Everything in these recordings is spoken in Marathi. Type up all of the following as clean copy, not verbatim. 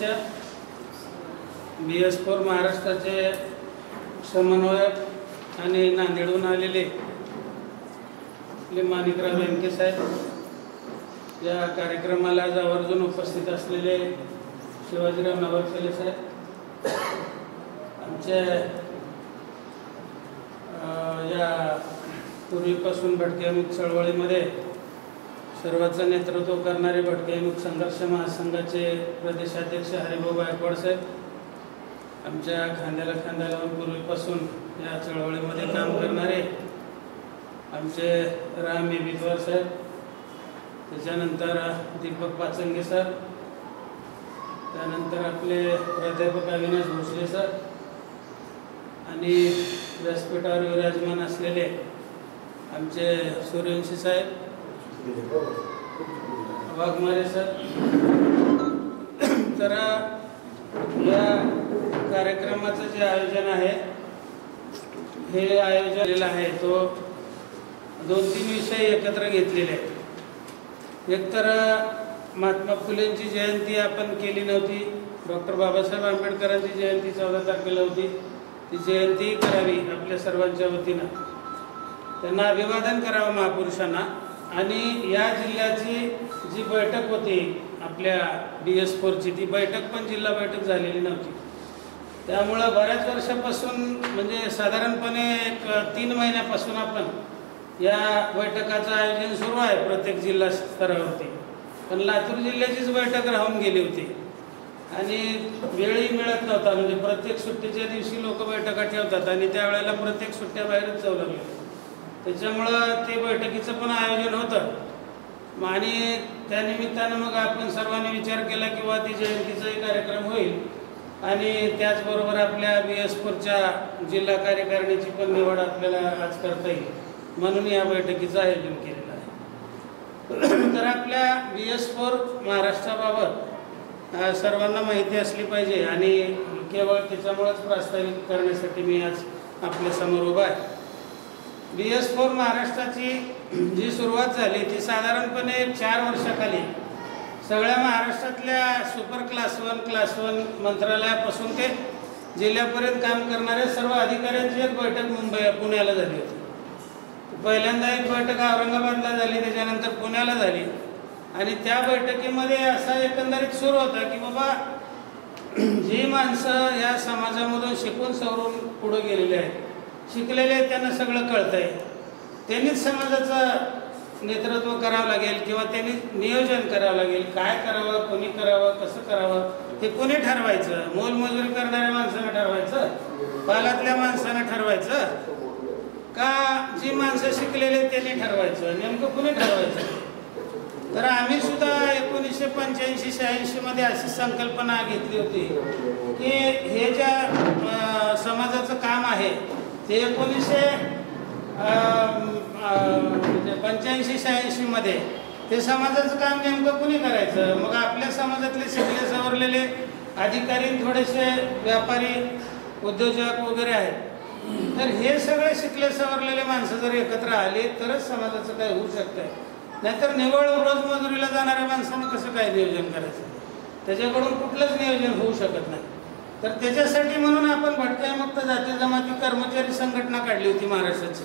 अध्यक्ष, BS4 महाराष्ट्राचे समन्वयक आणि नांदेडहून आलेले माणिकराव बेनके साहेब, या कार्यक्रमाला आवर्जून उपस्थित असलेले शिवाजीराव नवरखेले साहेब, आमचे या पूर्वीपासून भटक्यामुक्त चळवळीमध्ये सर्वांचं नेतृत्व करणारे भटक्यामुक्त संघर्ष महासंघाचे प्रदेशाध्यक्ष हरिभाऊ गायकवाड साहेब, आमच्या खांद्याला खांदा लावून पूर्वीपासून या चळवळीमध्ये काम करणारे आमचे राम विद्वार साहेब, त्याच्यानंतर दीपक पाचंगे सर, त्यानंतर आपले प्राध्यापक अविनाश भोसले सर आणि व्यासपीठावर विराजमान असलेले आमचे सूर्यवंशी साहेब, वाघमारे सर. तर या कार्यक्रमाचं जे आयोजन आहे, हे आयोजन केलेलं आहे तो 2-3 विषय एकत्र घेतलेले आहेत. एक तर महात्मा फुलेंची जयंती आपण केली नव्हती, डॉक्टर बाबासाहेब आंबेडकरांची जयंती 14 तारखेला होती, ती जयंती करावी आपल्या सर्वांच्या वतीनं, त्यांना अभिवादन करावं महापुरुषांना. आणि या जिल्ह्याची जी बैठक होती आपल्या BS4ची, ती बैठक पण जिल्हा बैठक झालेली नव्हती. त्यामुळं बऱ्याच वर्षापासून, म्हणजे साधारणपणे 3 महिन्यापासून आपण या बैठकाचं आयोजन सुरू आहे प्रत्येक जिल्हा स्तरावरती. पण लातूर जिल्ह्याचीच बैठक राहून गेली होती आणि वेळही मिळत नव्हता. म्हणजे प्रत्येक सुट्टीच्या दिवशी लोक बैठका ठेवतात आणि त्यावेळेला प्रत्येक सुट्ट्या बाहेरच जाऊ लागल्या. त्याच्यामुळं ते बैठकीचं पण आयोजन होतं आणि त्यानिमित्तानं मग आपण सर्वांनी विचार केला किंवा ती जयंतीचाही कार्यक्रम होईल आणि त्याचबरोबर आपल्या BS4च्या जिल्हा कार्यकारिणीची पण निवड आपल्याला आज करता येईल, म्हणून या बैठकीचं आयोजन केलेलं आहे. तर आपल्या BS4 महाराष्ट्राबाबत सर्वांना माहिती असली पाहिजे आणि केवळ त्याच्यामुळेच प्रास्ताविक करण्यासाठी मी आज आपल्यासमोर उभा आहे. BS4 महाराष्ट्राची जी सुरुवात झाली ती साधारणपणे 4 वर्षाखाली सगळ्या महाराष्ट्रातल्या सुपर क्लास 1 मंत्रालयापासून ते जिल्ह्यापर्यंत काम करणाऱ्या सर्व अधिकाऱ्यांची एक बैठक पुण्याला झाली होती. पहिल्यांदा एक बैठक औरंगाबादला झाली, त्याच्यानंतर पुण्याला झाली आणि त्या बैठकीमध्ये असा एकंदरीत सुरू होता की बाबा, जी माणसं या समाजामधून शिकून सवरून पुढे गेलेले आहेत, शिकलेले आहेत, त्यांना सगळं कळतंय, त्यांनीच समाजाचं नेतृत्व करावं लागेल किंवा त्यांनी नियोजन करावं लागेल, काय करावं, कोणी करावं, कसं करावं हे कोणी ठरवायचं. मोलमजुरी करणाऱ्या माणसानं ठरवायचं, पालातल्या माणसानं ठरवायचं का जी माणसं शिकलेले त्यांनी ठरवायचं, नेमकं कुणी ठरवायचं. तर आम्ही सुद्धा 1985-86 मध्ये अशी संकल्पना घेतली होती की हे ज्या समाजाचं काम आहे ते 1985-86 मध्ये ते समाजाचं काम नेमकं कुणी करायचं. मग आपल्या समाजातले शिकले सवरलेले अधिकारी, थोडेसे व्यापारी, उद्योजक वगैरे आहेत, तर हे सगळे शिकले सवरलेले माणसं जर एकत्र आले तरच समाजाचं काय होऊ शकतंय. नाहीतर निवळ रोजमजुरीला जाणाऱ्या माणसानं कसं काय नियोजन करायचं, त्याच्याकडून कुठलंच नियोजन होऊ शकत नाही. तर त्याच्यासाठी म्हणून आपण भटक्यामुक्त जाती जमाती कर्मचारी संघटना काढली होती महाराष्ट्राची.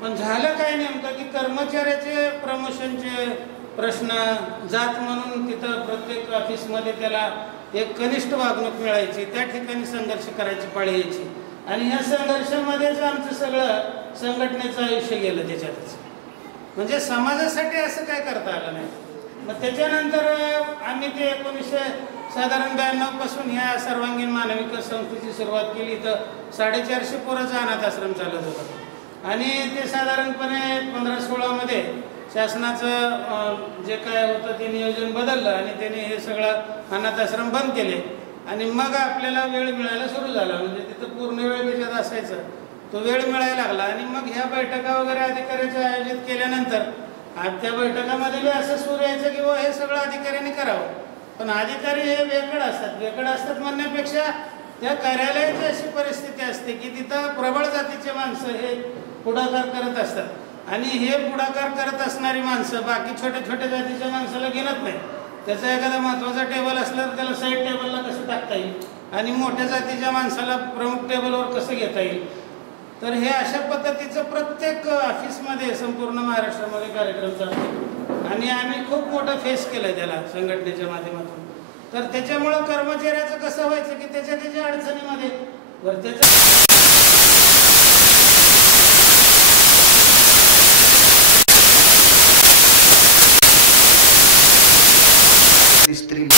पण झालं काय नेमकं की कर्मचाऱ्याचे प्रमोशनचे प्रश्न, जात म्हणून तिथं प्रत्येक ऑफिसमध्ये त्याला एक कनिष्ठ वागणूक मिळायची, त्या ठिकाणी संघर्ष करायची पाळी यायची आणि ह्या संघर्षामध्येच आमचं सगळं संघटनेचं आयुष्य गेलं त्याच्यातच. म्हणजे समाजासाठी असं काय करता आलं नाही. मग त्याच्यानंतर आम्ही ते 1992 पासून ह्या सर्वांगीण मानविक संस्थेची सुरुवात केली. तर 450 पोराचा अनाथ आश्रम चालत होता आणि ते साधारणपणे 15-16 मध्ये शासनाचं जे काय होतं ते नियोजन बदललं आणि त्याने हे सगळं अनाथ आश्रम बंद केले आणि मग आपल्याला वेळ मिळायला सुरू झाला. म्हणजे तिथं पूर्ण वेळ त्याच्यात असायचं, तो वेळ मिळायला लागला आणि मग ह्या बैठका वगैरे अधिकाऱ्याच्या आयोजित केल्यानंतर त्या बैठकामध्ये बी असं सूर यायचं की हे सगळं अधिकाऱ्यांनी करावं. पण अधिकारी हे वेगळं असतात म्हणण्यापेक्षा त्या कार्यालयाची अशी परिस्थिती असते की तिथं प्रबळ जातीचे माणसं हे पुढाकार करत असतात आणि हे पुढाकार करत असणारी माणसं बाकी छोट्या छोट्या जातीच्या माणसाला घेणत नाही. त्याचा एखादा महत्त्वाचा टेबल असला तर त्याला साईड टेबलला आणि मोठ्या जातीच्या माणसाला प्रमुख टेबलवर कसं घेता येईल. तर हे अशा पद्धतीचं प्रत्येक ऑफिसमध्ये संपूर्ण महाराष्ट्रामध्ये कार्यक्रम चालतो आणि आम्ही खूप मोठं फेस केलं त्याला संघटनेच्या माध्यमातून. तर त्याच्यामुळं कर्मचाऱ्याचं कसं व्हायचं की त्याच्या अडचणीमध्ये वर त्याच्या स्त्री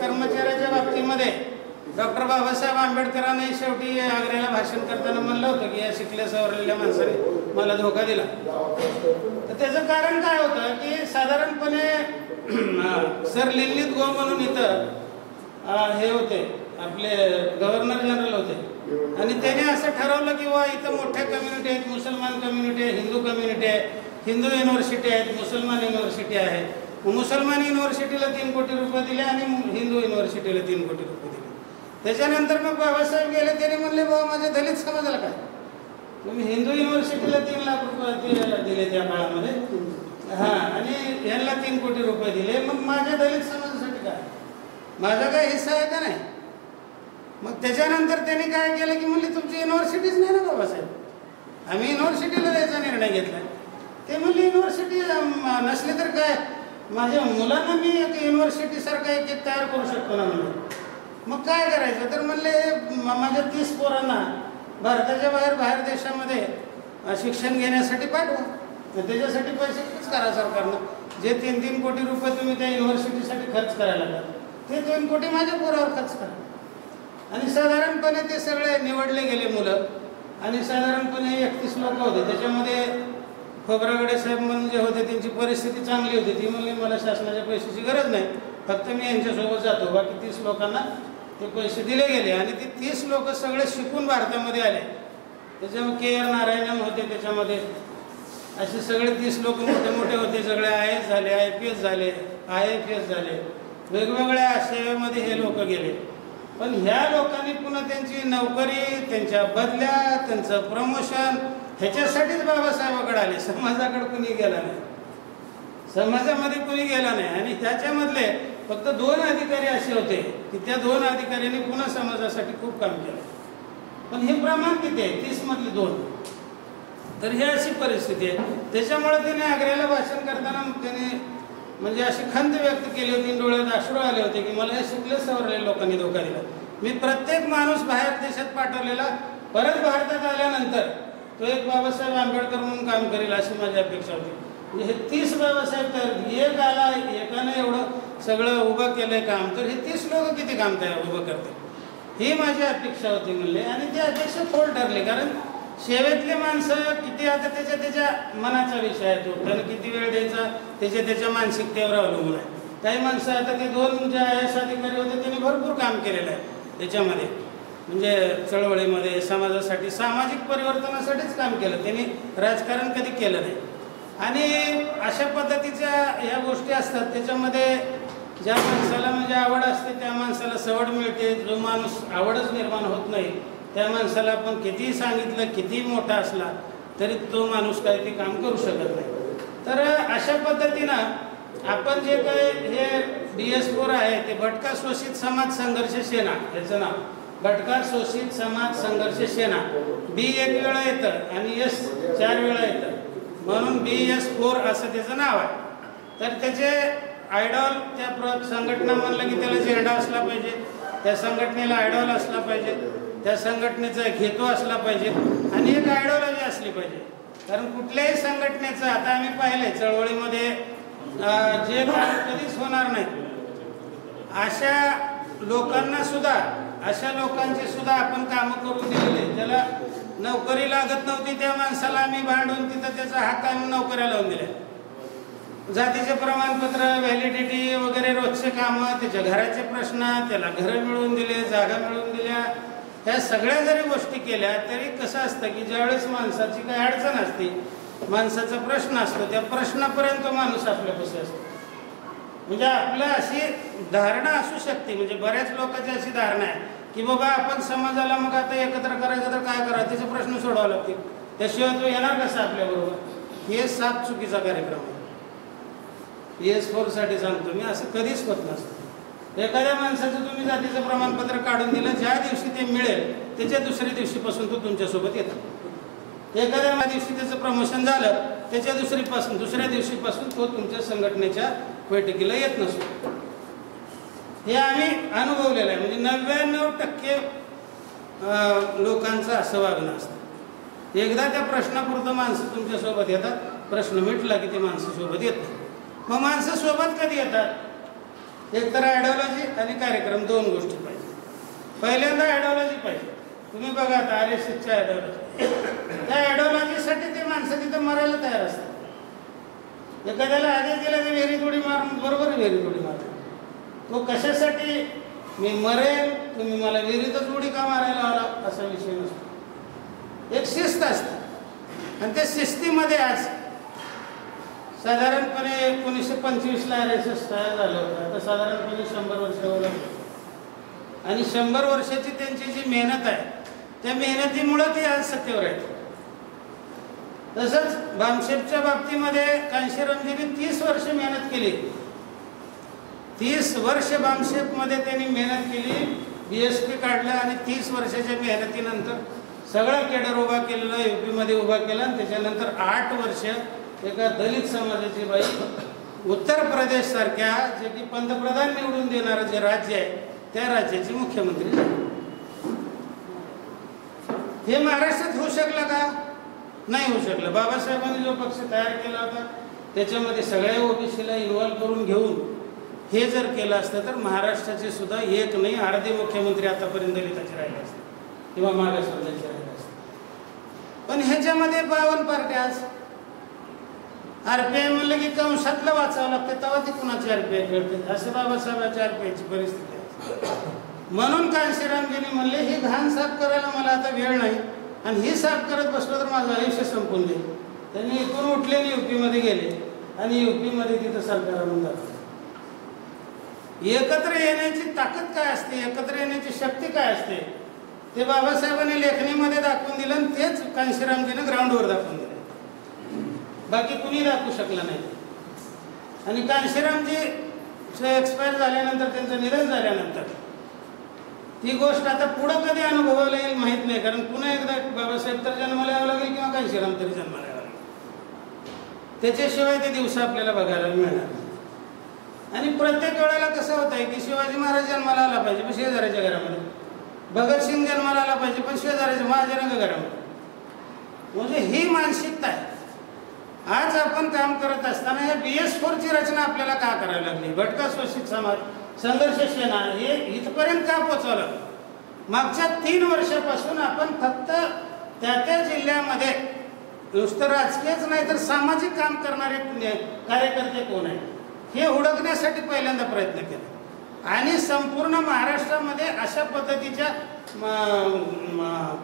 कर्मचाऱ्याच्या बाबतीमध्ये डॉक्टर बाबासाहेब आंबेडकरांनी शेवटी आग्र्याला भाषण करताना म्हणलं होतं की या शिकल्या सवरलेल्या माणसाने मला धोका दिला. तर त्याचं कारण काय होतं की साधारणपणे सर लिलित गो म्हणून इथं हे होते आपले गव्हर्नर जनरल होते आणि त्याने असं ठरवलं की वा इथं मोठ्या कम्युनिटी आहेत, मुसलमान कम्युनिटी आहे, हिंदू कम्युनिटी आहे, हिंदू युनिव्हर्सिटी आहेत, मुसलमान युनिव्हर्सिटी आहे. मुसलमान युनिव्हर्सिटीला 3 कोटी रुपये दिले आणि हिंदू युनिव्हर्सिटीला 3 कोटी रुपये दिले. त्याच्यानंतर मग बाबासाहेब गेले, त्याने म्हणले बाबा माझ्या दलित समाजाला काय, तुम्ही हिंदू युनिव्हर्सिटीला 3 लाख रुपये दिले त्या काळामध्ये, आणि यांना 3 कोटी रुपये दिले, मग माझ्या दलित समाजासाठी काय, माझा काय हिस्सा आहे का नाही. मग त्याच्यानंतर त्यांनी काय केलं की म्हणले तुमची युनिव्हर्सिटीच नाही ना बाबासाहेब, आम्ही युनिव्हर्सिटीला द्यायचा निर्णय घेतला. ते म्हणले युनिव्हर्सिटी नसली तर काय, माझ्या मुलांना मी एक युनिव्हर्सिटीसारखा एक तयार करू शकतो ना म्हणलं. मग काय करायचं, तर म्हणले माझ्या 30 पोरांना भारताच्या बाहेर देशामध्ये शिक्षण घेण्यासाठी पाठवा, त्याच्यासाठी पैसे खर्च करा सरकारनं. जे 3-3 कोटी रुपये तुम्ही त्या युनिव्हर्सिटीसाठी खर्च करायला लागला ते 2 कोटी माझ्या पोरावर खर्च करा. आणि साधारणपणे ते सगळे निवडले गेले मुलं आणि साधारणपणे 31 लोक होते. त्याच्यामध्ये खोब्रागडे साहेब म्हणून जे होते त्यांची परिस्थिती चांगली होती, ती म्हणली मला शासनाच्या पैशाची गरज नाही, फक्त मी यांच्यासोबत जातो. बाकी 30 लोकांना ते पैसे दिले गेले आणि ते 30 लोक सगळे शिकून भारतामध्ये आले. त्याच्यामध्ये KR नारायणन होते, त्याच्यामध्ये असे सगळे 30 लोक मोठे होते, सगळे IAS झाले, IPS झाले, IFS झाले, वेगवेगळ्या सेवेमध्ये हे लोक गेले. पण ह्या लोकांनी पुन्हा त्यांची नोकरी, त्यांच्या बदल्या, त्यांचं प्रमोशन ह्याच्यासाठीच बाबासाहेबाकडे आले, समाजाकडे कुणी गेला नाही, समाजामध्ये कुणी गेला नाही. आणि त्याच्यामधले फक्त 2 अधिकारी असे होते की त्या 2 अधिकाऱ्यांनी पुन्हा समाजासाठी खूप काम केलं. पण हे प्रमाण किती आहे, 30 मधले 2. तर ही अशी परिस्थिती आहे. त्याच्यामुळे त्याने आग्र्याला भाषण करताना त्याने म्हणजे अशी खंत व्यक्त केली होती, डोळ्यात अश्रू आले होते की मला हे शिकले सवरलेल्या लोकांनी धोका दिला. मी प्रत्येक माणूस बाहेर देशात पाठवलेला परत भारतात आल्यानंतर तो एक बाबासाहेब आंबेडकर म्हणून काम करेल अशी माझी अपेक्षा होती. म्हणजे हे 30 बाबासाहेब तर एक आला, एकानं एवढं सगळं उभं केलंय काम, तर हे 30 लोक किती काम तयार उभं करतील ही माझी अपेक्षा होती म्हणले. आणि ती अपेक्षा खोल ठरली, कारण सेवेतले माणसं किती, आता त्याच्या मनाचा विषय आहे, तो त्यानं किती वेळ द्यायचा त्याच्या मानसिकतेवर अवलंबून आहे. काही माणसं आता ते 2 जे IAS अधिकारी होते त्यांनी भरपूर काम केलेलं आहे त्याच्यामध्ये, म्हणजे चळवळीमध्ये समाजासाठी सामाजिक परिवर्तनासाठीच काम केलं, त्यांनी राजकारण कधी केलं नाही. आणि अशा पद्धतीच्या ह्या गोष्टी असतात, त्याच्यामध्ये ज्या माणसाला म्हणजे आवड असते त्या माणसाला सवड मिळते. जो माणूस आवडच निर्माण होत नाही त्या माणसाला आपण कितीही सांगितलं, कितीही मोठा असला तरी तो माणूस काय ते काम करू शकत नाही. तर अशा पद्धतीनं आपण जे काही हे DS4 आहे ते भटका शोषित समाज संघर्ष सेना, याचं नाव भटका शोषित समाज संघर्ष सेना. B 1 वेळा येतं आणि S 4 वेळा येतं, म्हणून BS4 असं त्याचं नाव आहे. तर त्याचे आयडॉल त्या संघटना म्हणलं की त्याला झेंडा असला पाहिजे, त्या संघटनेला आयडॉल असला पाहिजे, त्या संघटनेचा एक हेतू असला पाहिजे आणि एक आयडॉलॉजी असली असली पाहिजे. कारण कुठल्याही संघटनेचं आता आम्ही पाहिलंय चळवळीमध्ये जे काम कधीच होणार नाही अशा लोकांना सुद्धा, अशा लोकांचे सुद्धा आपण कामं करून दिलेले. ज्याला नोकरी लागत नव्हती त्या माणसाला आम्ही भांडून तिथं त्याचा हक्क आणून नोकऱ्या लावून दिल्या. जातीचे प्रमाणपत्र, व्हॅलिडिटी वगैरे रोजचे कामं, त्याच्या घराचे प्रश्न, त्याला घरं मिळवून दिले, जागा मिळवून दिल्या. ह्या सगळ्या जरी गोष्टी केल्या तरी कसं असतं की ज्यावेळेस माणसाची काही अडचण असते, माणसाचा प्रश्न असतो, त्या प्रश्नापर्यंत माणूस आपल्यापाशी असतो. म्हणजे आपलं अशी धारणा असू शकते, म्हणजे बऱ्याच लोकांची अशी धारणा आहे की बाबा आपण समाजाला मग आता एकत्र करायचं तर काय करायचं, त्याचे प्रश्न सोडावे लागतील, त्याशिवाय तो येणार कसा आपल्याबरोबर. हे साफ चुकीचा कार्यक्रम आहे. PS4 साठी सांगतो मी, असं कधीच होत नसतं. एखाद्या माणसाचं तुम्ही जातीचं प्रमाणपत्र काढून दिलं, ज्या दिवशी ते मिळेल त्याच्या दुसऱ्या दिवशीपासून तो तुमच्यासोबत येतो. एखाद्या दिवशी त्याचं प्रमोशन झालं त्याच्या दुसऱ्या दिवशीपासून तो तुमच्या संघटनेच्या बैठकीला येत नसतो. हे आम्ही अनुभवलेलं आहे. म्हणजे 99% लोकांचं असं वागणं असतं. एकदा त्या प्रश्नापुरतं माणसं तुमच्यासोबत येतात, प्रश्न मिटला की ते माणसं सोबत येत नाही. मग माणसं सोबत कधी येतात? एकतर आयडिओलॉजी आणि कार्यक्रम, दोन गोष्टी पाहिजे. पहिल्यांदा आयडिओलॉजी पाहिजे. तुम्ही बघा आता RSSची आयडिओलॉजी, त्या आयडिओलॉजीसाठी ते माणसं तिथं मरायला तयार असतात. एखाद्याला आदेश दिला ते विहिरीत उडी मारून, बरोबर विहिरीत उडी मारा. तो कशासाठी मी मरेल, तुम्ही मला विहिरीतच उडी का मारायला आला, असा विषय नसतो. एक शिस्त असते आणि त्या शिस्तीमध्ये आज साधारणपणे 1925ला RSS तयार झालं होतं. आता साधारणपणे 100 वर्षावर आणि 100 वर्षाची त्यांची जी मेहनत आहे त्या मेहनतीमुळं ते आज सत्तेवर आहेत. तसंच भामशेपच्या बाबतीमध्ये कांशीरामजींनी 30 वर्ष मेहनत केली. 30 वर्ष भामशेपमध्ये त्यांनी मेहनत केली, BSP काढलं आणि 30 वर्षाच्या मेहनतीनंतर सगळा केडर उभा केलेला UP उभा केला. आणि त्याच्यानंतर 8 वर्ष एका दलित समाजाची बाई उत्तर प्रदेश सारख्या जे की पंतप्रधान निवडून देणारं जे राज्य आहे त्या राज्याची मुख्यमंत्री झाली. हे महाराष्ट्रात होऊ शकलं का? नाही होऊ शकलं. बाबासाहेबांनी जो पक्ष तयार केला होता त्याच्यामध्ये सगळ्या OBCला इन्व्हॉल्व करून घेऊन हे जर केलं असतं तर महाराष्ट्राचे सुद्धा एक नाही अर्धे मुख्यमंत्री आतापर्यंत दलिताचे राहिले असते किंवा मागासवर्गाचे राहिले असते. पण ह्याच्यामध्ये 52 पार्ट्या. आज RPI म्हणलं की कंसातलं वाचावं लागतं, तेव्हा ती कुणाची RPI कळते. असं बाबासाहेबांच्या RPIची परिस्थिती आहे. म्हणून कांशीरामजींनी म्हणले ही घाण साफ करायला मला आता वेळ नाही आणि ही साफ करत बसलो तर माझं आयुष्य संपून जाईल. त्यांनी इथून उठले आणि UP गेले आणि UP तिथं सरकार आणून जातं. एकत्र येण्याची ताकद काय असते, एकत्र येण्याची शक्ती काय असते ते बाबासाहेबांनी लेखणीमध्ये दाखवून दिलं आणि तेच कांशीरामजीनं ग्राउंडवर दाखवून दिलं. बाकी कुणी दाखवू शकलं नाही. आणि कांशीरामजी एक्सपायर झाल्यानंतर, त्यांचं निधन झाल्यानंतर ती गोष्ट आता पुढं कधी अनुभवायला येईल माहीत नाही. कारण पुन्हा एकदा बाबासाहेब तर जन्माला यावं लागेल किंवा कांशीराम तरी जन्माला यावं लागेल. त्याच्याशिवाय ते दिवस आपल्याला बघायला मिळणार नाही. आणि प्रत्येक वेळेला कसं होत आहे की शिवाजी महाराज जन्माला आला पाहिजे पण शेजाऱ्याच्या घरामध्ये, भगतसिंग जन्माला आला पाहिजे पण शेजाऱ्याच्या महाजनाच्या घरामध्ये. म्हणजे ही मानसिकता आहे. आज आपण काम करत असताना हे BS4ची रचना आपल्याला का करावी लागली? भटका शोषित समाज, संघर्ष सेना, हे इथपर्यंत का पोचवलं? मागच्या 3 वर्षापासून आपण फक्त त्या जिल्ह्यामध्ये नुसतं राजकीयच नाही तर सामाजिक काम करणारे कार्यकर्ते कोण आहेत हे हुडकण्यासाठी पहिल्यांदा प्रयत्न केला. आणि संपूर्ण महाराष्ट्रामध्ये अशा पद्धतीच्या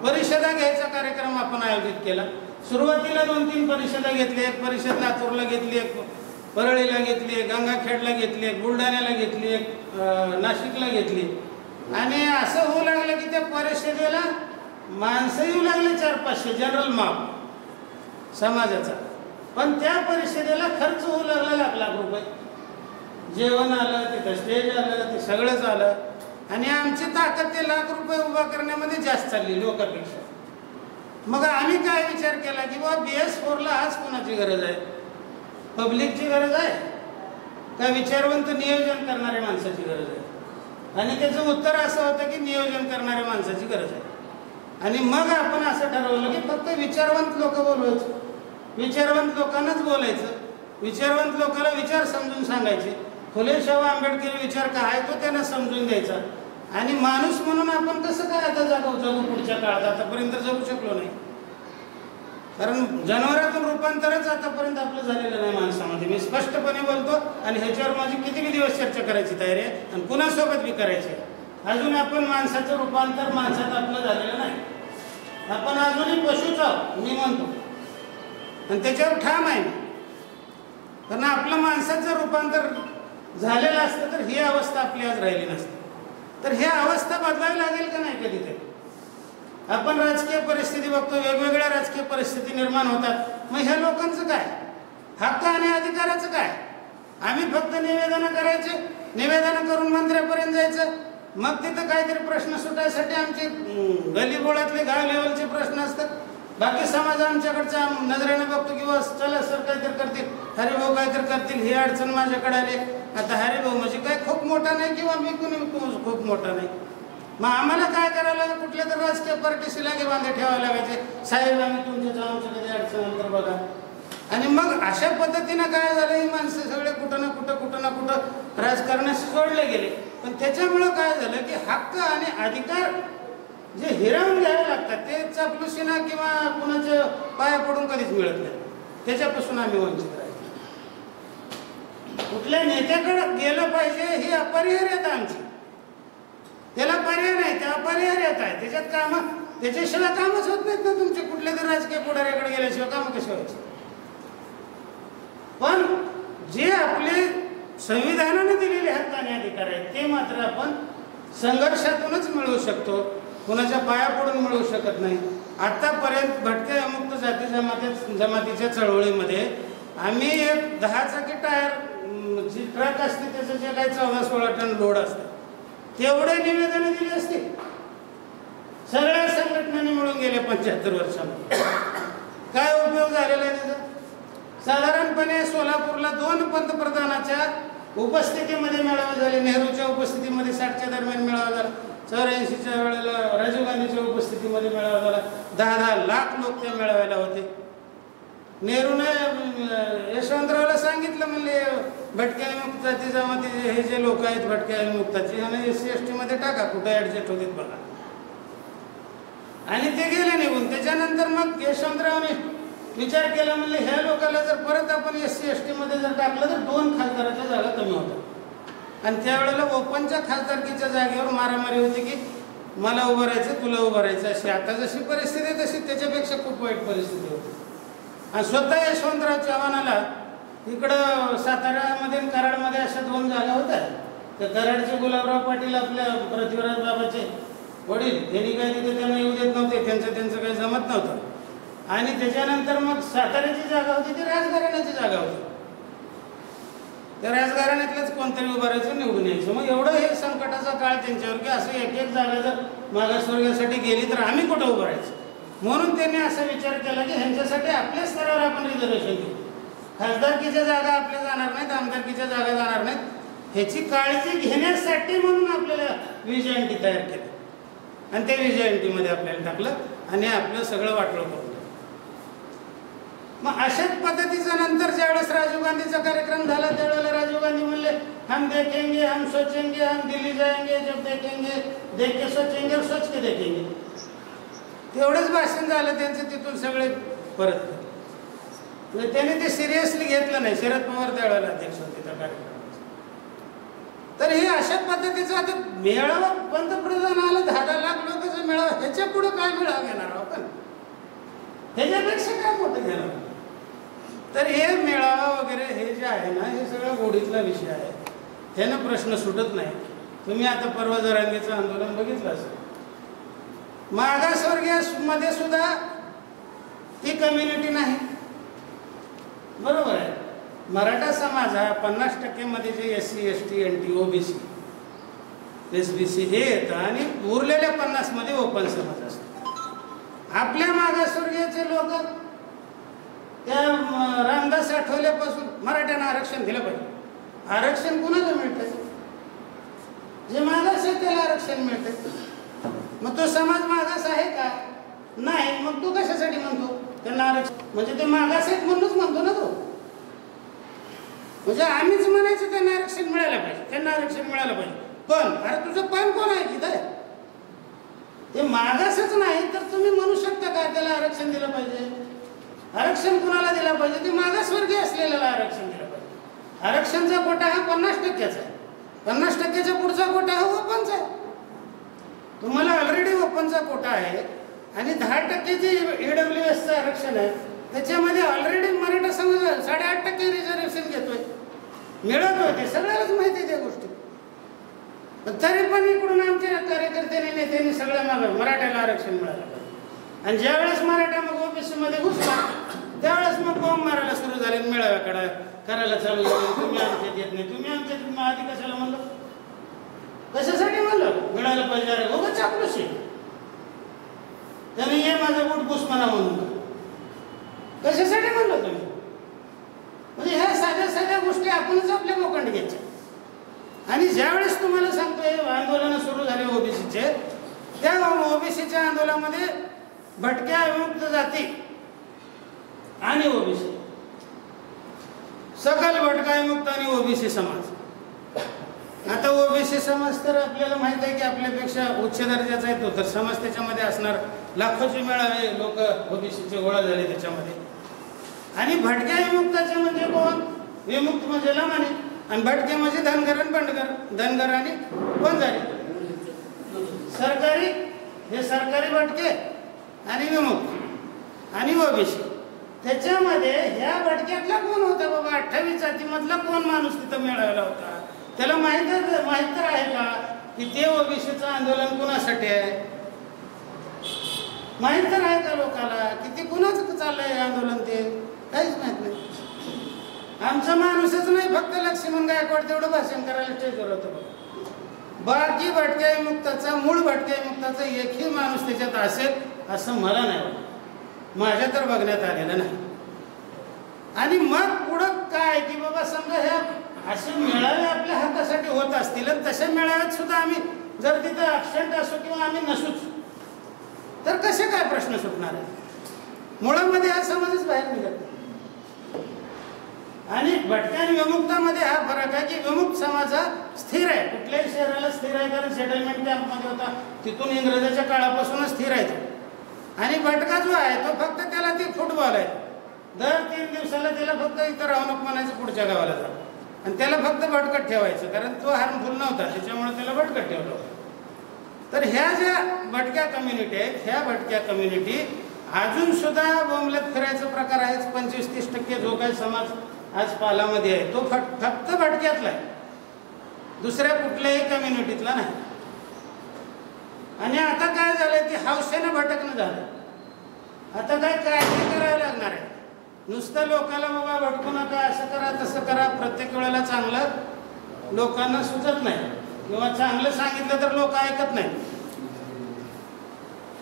परिषदा घ्यायचा कार्यक्रम आपण आयोजित केला. सुरुवातीला 2-3 परिषदा घेतली. एक परिषद लातूरला घेतली, एक परळीला घेतली, एक गंगाखेडला घेतली, एक बुलढाण्याला घेतली, एक नाशिकला घेतली. आणि असं होऊ लागलं की त्या परिषदेला माणसं येऊ लागले 400-500 जनरल माप समाजाचा. पण त्या परिषदेला खर्च होऊ लागला लाख रुपये. जेवण आलं, तिथं स्टेज आलं, ते सगळंच आलं. आणि आमची ताकद ते लाख रुपये उभा करण्यामध्ये जास्त चालली लोकांपेक्षा. मग आम्ही काय विचार केला की बाबा BS4ला आज कोणाची गरज आहे? पब्लिकची गरज आहे का विचारवंत नियोजन करणाऱ्या माणसाची गरज आहे? आणि त्याचं उत्तर असं होतं की नियोजन करणाऱ्या माणसाची गरज आहे. आणि मग आपण असं ठरवलं की फक्त विचारवंत लोक बोलवायचं, विचारवंत लोकांनाच बोलायचं, विचारवंत लोकांना विचार समजून सांगायचे. फुले शाहू आंबेडकरी विचार काय आहे तो त्यांना समजून द्यायचा. आणि माणूस म्हणून आपण कसं काय आता जगू पुढच्या काळात, आतापर्यंत जगू शकलो नाही. कारण जनावरातून रूपांतरच आतापर्यंत आपलं झालेलं नाही माणसामध्ये. मी स्पष्टपणे बोलतो आणि ह्याच्यावर माझी किती दिवस चर्चा करायची तयारी आहे आणि कुणासोबत बी करायची आहे. अजून आपण माणसाचं रूपांतर माणसात आपलं झालेलं नाही. आपण अजूनही पशुच आहोत मी म्हणतो आणि त्याच्यावर ठाम आहे. कारण आपलं माणसाचं रूपांतर झालेलं असतं तर ही अवस्था आपली आज राहिली नसते. तर ही अवस्था बदलावी लागेल का नाही कधीतरी. आपण राजकीय परिस्थिती बघतो, वेगवेगळ्या राजकीय परिस्थिती निर्माण होतात. मग ह्या लोकांचं काय, हक्क आणि अधिकाराचं काय? आम्ही फक्त निवेदनं करायचे, निवेदनं करून मंत्र्यापर्यंत जायचं, मग तिथं काहीतरी प्रश्न सुटायसाठी आमचे गलीबोळातले गाव लेवलचे प्रश्न असतात. बाकी समाज आमच्याकडच्या नजरेनं बघतो की बस चला सर काहीतरी करतील, हरिभाऊ काहीतरी करतील, ही अडचण माझ्याकडे आली. आता हरिभाऊ म्हणजे काय खूप मोठा नाही किंवा मी कुणी खूप मोठा नाही. मग आम्हाला काय करावं लागेल, कुठल्या तर राजकीय पार्टीशी लागे बांधे ठेवावे लागायचे. साहेब आम्ही तुमच्या आमच्या कधी अडचण नंतर बघा. आणि मग अशा पद्धतीनं काय झालं, ही माणसं सगळे कुठं ना कुठं राजकारणाशी जोडले गेले. पण त्याच्यामुळं काय झालं की हक्क आणि अधिकार जे हिरावून घ्यावे लागतात ते चापलुसीना किंवा कुणाच्या पाया पडून कधीच मिळत नाही. त्याच्यापासून आम्ही वंचित राहिलो. कुठल्या नेत्याकडे गेलं पाहिजे ही अपरिहार्यता आमची. त्याला पर्याय नाही, त्या अपरिहार्यता आहे. त्याच्यात कामं, त्याच्याशिवाय कामच होत नाहीत ना तुमचे. कुठल्या तरी राजकीय पुढाऱ्याकडे गेल्याशिवाय कामं कशी व्हायची. पण जे आपले संविधानाने दिलेले हक्क आणि अधिकार आहेत ते मात्र आपण संघर्षातूनच मिळवू शकतो, कुणाच्या पाया पडून मिळवू शकत नाही. आतापर्यंत भटक्या मुक्त जाती जमातीच्या चळवळीमध्ये आम्ही एक 10 चाकी टायर जी ट्रक असते त्याचं जे काही 14-16 टन लोड असतं तेवढे निवेदनं दिली असते. सगळ्या संघटनांनी मिळून गेले 75 वर्षांमध्ये. काय उपयोग झालेला आहे त्याचा? साधारणपणे सोलापूरला 2 पंतप्रधानाच्या उपस्थितीमध्ये मेळावे झाले. नेहरूच्या उपस्थितीमध्ये 60च्या दरम्यान मेळावा झाला. 84च्या वेळेला राजीव गांधीच्या उपस्थितीमध्ये मेळावा झाला. 10-10 लाख लोक त्या मेळाव्याला होते. नेहरूने यशवंतरावला सांगितलं, म्हणले भटक्या मुक्त जाती जमाती हे जे लोक आहेत भटक्या मुक्ताचे ह्यांना SC-ST मध्ये टाका, कुठं ऍडजस्ट होतील बघा. आणि ते गेले निघून. त्याच्यानंतर मग यशवंतरावने विचार केला, म्हणले ह्या लोकांना जर परत आपण SC-ST मध्ये जर टाकलं तर 2 खासदाराच्या जागा कमी होतात. आणि त्यावेळेला ओपनच्या खासदारकीच्या जागेवर मारामारी होती की मला उभं राहायचं तुला उभं राहायचं अशी. आता जशी परिस्थिती आहे तशी त्याच्यापेक्षा खूप वाईट परिस्थिती होती. आणि स्वतः यशवंतराव चव्हाणाला इकडं साताऱ्यामध्ये आणि कराडमध्ये अशा 2 जागा होत्या. तर कराडचे गुलाबराव पाटील आपल्या पृथ्वीराज बाबाचे वडील, त्यांनी काही तिथे त्यांना येऊ देत नव्हते, त्यांचं काही जमत नव्हतं. आणि त्याच्यानंतर मग साताऱ्याची जागा होती ती राजघराण्याची जागा होती. त्या राजघराण्यातलंच कोणतरी उभं राहायचं, निवडून यायचं. मग एवढं हे संकटाचा काळ त्यांच्यावर की असं एक जागा जर मागासवर्गासाठी गेली तर आम्ही कुठं उभं राहायचं. म्हणून त्यांनी असा विचार केला की ह्यांच्यासाठी आपल्या स्तरावर आपण रिझर्वेशन देऊ. खासदारकीच्या जागा आपल्या जाणार नाहीत, आमदारकीच्या जागा जाणार नाहीत. ह्याची काळजी घेण्यासाठी म्हणून आपल्याला VJNT तयार केलं आणि त्या VJNT मध्ये आपल्याला टाकलं आणि आपलं सगळं वाटलं करून. मग अशाच पद्धतीचा नंतर ज्यावेळेस राजीव गांधीचा कार्यक्रम झाला त्यावेळेला राजीव गांधी म्हणले हम देखेंगे, हम सोचेंगे, हम दिल्ली जाएंगे, जब देखेंगे देख के सोचेंगे और सोच के देखेंगे. तेवढंच भाषण झालं त्यांचं. तिथून सगळे परत त्याने ते सिरियसली घेतलं नाही. शरद पवार त्यावेळेला अध्यक्ष होते त्या कार्यक्रमाचे. तर हे अशा पद्धतीचं आता मेळावा पंतप्रधानाला 10-10 लाख लोकांचा मेळावा, ह्याच्या पुढे काय मेळावा घेणार आपण, ह्याच्यापेक्षा काय मोठं घेणार. तर हे मेळावा वगैरे हे जे आहे ना हे सगळं गोडीतला विषय आहे. ह्यानं प्रश्न सुटत नाही. तुम्ही आता परवा जरांगीचं आंदोलन बघितलं असेल. मागासवर्गीय मध्ये सुद्धा ती कम्युनिटी नाही, बरोबर आहे. मराठा समाज हा 50% मध्ये जे SC-ST NT OBC SBC हे येतं आणि उरलेल्या 50 मध्ये ओपन समाज असतो. आपल्या मागासवर्गीयचे लोक त्या रामदास आठवल्यापासून मराठ्यांना आरक्षण दिलं पाहिजे. आरक्षण कुणाला मिळतं? जे मागास आहे त्याला आरक्षण मिळतं. मग तो समाज मागास आहे का? नाही, मग तू कशासाठी म्हणतो त्यांना आरक्षण? म्हणजे ते मागास आहेत म्हणूनच म्हणतो ना तो. म्हणजे आम्हीच म्हणायचं त्यांना आरक्षण मिळायला पाहिजे, त्यांना आरक्षण मिळालं पाहिजे. पण अरे तुझं पण कोण आहे तिथं? ते मागासच नाही तर तुम्ही म्हणू शकता का त्याला आरक्षण दिलं पाहिजे? आरक्षण कुणाला दिलं पाहिजे? ते मागासवर्गीय असलेल्याला आरक्षण दिलं पाहिजे. आरक्षणचा कोटा हा 50% आहे. 50%च्या पुढचा कोटा हा ओपनचा आहे. तुम्हाला ऑलरेडी ओपनचा कोटा आहे आणि 10% जे EWSचं आरक्षण आहे त्याच्यामध्ये ऑलरेडी मराठा समाज 8.5% रिझर्वेशन घेतोय, मिळतोय. ते सगळ्यालाच माहिती आहे त्या गोष्टी. तरी पण इकडून आमच्या कार्यकर्त्यांनी नेत्यांनी सगळ्या मराठ्याला आरक्षण मिळालं पाहिजे. आणि ज्यावेळेस मराठा मग ओबीसी मध्ये घुसला त्यावेळेस मग बॉम्ब मारायला सुरू झाले, मेळाव्याकडे करायला चालू झाले. तुम्ही आमच्यात येत नाही, तुम्ही आमच्यात आधी कशाला म्हणलं? कशासाठी म्हणलं मिळालं पाहिजे? अरे हो चापलूशी त्याने ये माझं बूट घुस म्हणा म्हणून कशासाठी म्हणलं तुम्ही? म्हणजे ह्या साध्या साध्या गोष्टी आपणच आपल्या लोकांनी घ्यायच्या. आणि ज्यावेळेस तुम्हाला सांगतोय आंदोलन सुरू झाले ओबीसीचे, त्या ओबीसीच्या आंदोलनामध्ये भटक्या विमुक्त जाती आणि ओबीसी, सकल भटका विमुक्त आणि ओबीसी समाज. आता ओबीसी समाज तर आपल्याला माहित आहे की आपल्यापेक्षा उच्च दर्जाचा येतो, तर समाज त्याच्यामध्ये असणार. लाखोचे मेळावे लोक ओबीसीचे गोळा झाले त्याच्यामध्ये. आणि भटक्या विमुक्ताचे म्हणजे कोण? विमुक्त म्हणजे लमानी आणि भटके म्हणजे धनगर आणि बंडगर, धनगर आणि वंजारी. सरकारी हे सरकारी भटके आणि विमुक्त आणि ओबीसी. त्याच्यामध्ये ह्या भटक्यातला कोण होता बाबा? 28 जातीमधला कोण माणूस तिथं मिळाला होता? त्याला माहित तर आहे का की ते ओबीसीचं आंदोलन कुणासाठी आहे? माहित तर आहे का लोकांना की ते कुणाचं चाललंय आंदोलन? ते काहीच माहित नाही. आमचा माणूसच नाही, फक्त लक्ष्मण गायकवाड तेवढं भाषण करायला स्टेजवर होतं. बाकी भटक्या विमुक्ताचा, मूळ भटक्या विमुक्ताचा एकही माणूस त्याच्यात असेल असं मला नाही वाटत, माझ्या तर बघण्यात आलेलं नाही. आणि मग पुढं काय की बाबा समजा ह्या असे मेळावे आपल्या हक्कासाठी होत असतील आणि तशा मेळाव्यात सुद्धा आम्ही जर तिथं ॲबसेंट असू किंवा आम्ही नसूच तर कसे काय प्रश्न सुटणार आहे? मुळामध्ये हा समाजच बाहेर निघत नाही. आणि भटक्या आणि विमुक्तामध्ये हा फरक आहे की विमुक्त समाज हा स्थिर आहे, कुठल्याही शहराला स्थिर आहे, कारण सेटलमेंट कॅम्पमध्ये होता, तिथून इंग्रजाच्या काळापासूनच स्थिर आहे. आणि भटका जो आहे तो फक्त त्याला ते फुटबॉल आहे, दर 3 दिवसाला त्याला फक्त इथं राहू नको म्हणायचं, पुढच्या गावाला जा, आणि त्याला फक्त भटकत ठेवायचं, कारण तो हार्मफुल नव्हता त्याच्यामुळे त्याला भटकत ठेवलं होतं. तर ह्या ज्या भटक्या कम्युनिटी आहेत, ह्या भटक्या कम्युनिटी अजून सुद्धा बोंबलत फिरायचा प्रकार आहेच. 25-30% जो काही समाज आज पालामध्ये आहे तो फक्त भटक्यातला आहे, दुसऱ्या कुठल्याही कम्युनिटीतला नाही. आणि आता काय झालंय की हौसेनं भटकणं झालं. आता काय काळजी करायला लागणार आहे. नुसतं लोकांना बाबा भटकू नका, असं करा तसं करा, प्रत्येक वेळेला चांगलं लोकांना सुचत नाही किंवा चांगलं सांगितलं तर लोक ऐकत नाही.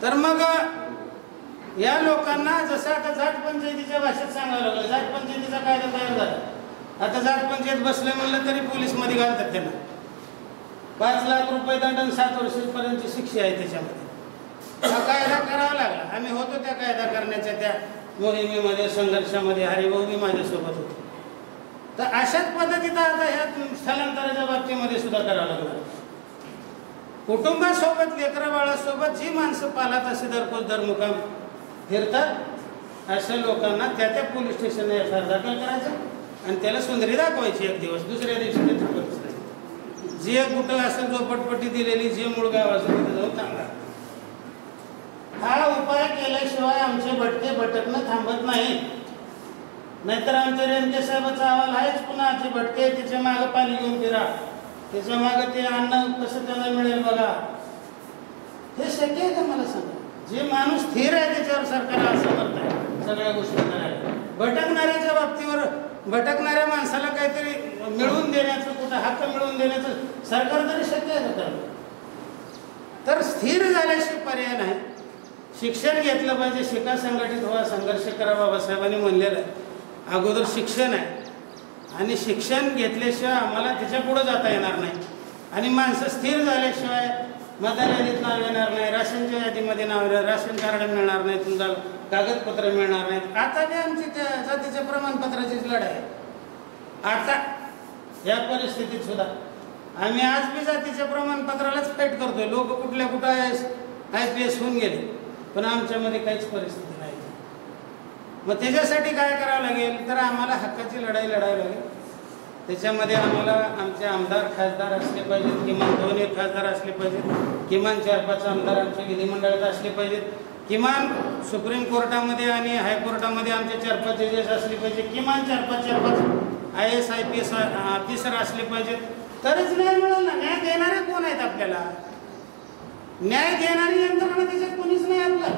तर मग या लोकांना जसं आता जाट पंचायतीच्या भाषेत सांगावं लागलं, जाट पंचायतीचा कायदा तयार झाला. आता जाट पंचायत बसले म्हणलं तरी पोलीस मध्ये घालतात त्यांना. 5 लाख रुपये दंड आणि 7 वर्षापर्यंतची शिक्षा आहे त्याच्यामध्ये. हा कायदा करावा लागला. आम्ही होतो त्या कायदा करण्याच्या त्या मोहिमेमध्ये, संघर्षामध्ये. हरिभाऊ मी माझ्यासोबत होतो. तर अशाच पद्धतीनं आता ह्या स्थलांतराच्या बाबतीमध्ये सुद्धा करावं लागलं. कुटुंबासोबत, लेकरा बाळासोबत जी माणसं पालात असे दरपोच दरमुकाम फिरतात अशा लोकांना त्या पोलीस स्टेशनला FIR दाखल करायचं आणि त्याला सुंदरी दाखवायची एक दिवस, दुसऱ्या दिवशी ते थांबवायचं. जे कुठं असं झोपटपट्टी दिलेली, जे मूळ गाव असेल तिथे जाऊन थांबणार. हा उपाय केल्याशिवाय आमचे भटके भटकणं थांबत नाही. नाहीतर आमच्या रेणके साहेबाचा अहवाल आहेच पुन्हा जे भटके त्याच्या मागं पाणी घेऊन फिरा, त्याच्या मागं ते अन्न कसं त्यांना मिळेल बघा. हे शक्य आहे का मला सांगा? जे माणूस स्थिर आहे त्याच्यावर सरकार असमर्थ आहे सगळ्या गोष्टी करायला. भटकणाऱ्याच्या बाबतीवर भटकणाऱ्या माणसाला काहीतरी मिळवून देण्याचं, कुठं हक्क मिळवून देण्याचं सरकार तरी शक्य आहे का? तर स्थिर झाल्याशिवाय पर्याय नाही. शिक्षण घेतलं पाहिजे, शिका, संघटित व्हा, संघर्ष करा. बाबासाहेबांनी म्हणलेलं आहे. अगोदर शिक्षण आहे आणि शिक्षण घेतल्याशिवाय आम्हाला त्याच्या पुढे जाता येणार नाही. आणि माणसं स्थिर झाल्याशिवाय मतदार यादीत नाव येणार नाही, राशनच्या यादीमध्ये नाव येणार, राशन कार्ड मिळणार नाही, तुमचा कागदपत्र मिळणार नाहीत. आता बी आमची त्या जातीच्या प्रमाणपत्राचीच लढाई आहे. आता या परिस्थितीत सुद्धा आम्ही आज बी जातीच्या प्रमाणपत्रालाच फाईट करतोय. लोक कुठल्या कुठं IPS होऊन गेले, पण आमच्यामध्ये काहीच परिस्थिती नाही. मग त्याच्यासाठी काय करावं लागेल, तर आम्हाला हक्काची लढाई लढावी लागेल. त्याच्यामध्ये आम्हाला आमचे आमदार खासदार असले पाहिजेत, किमान 2-1 खासदार असले पाहिजेत, किमान 4-5 आमदार आमच्या विधिमंडळात असले पाहिजेत, किमान सुप्रीम कोर्टामध्ये आणि हायकोर्टामध्ये आमचे 4-5 जजेस असले पाहिजे, किमान 4-5 IAS IPS ऑफिसर असले पाहिजेत. तरच न्याय मिळेल ना. न्याय देणारे कोण आहेत आपल्याला? न्याय देणारी यंत्रणा त्याच्यात कोणीच नाही आपला.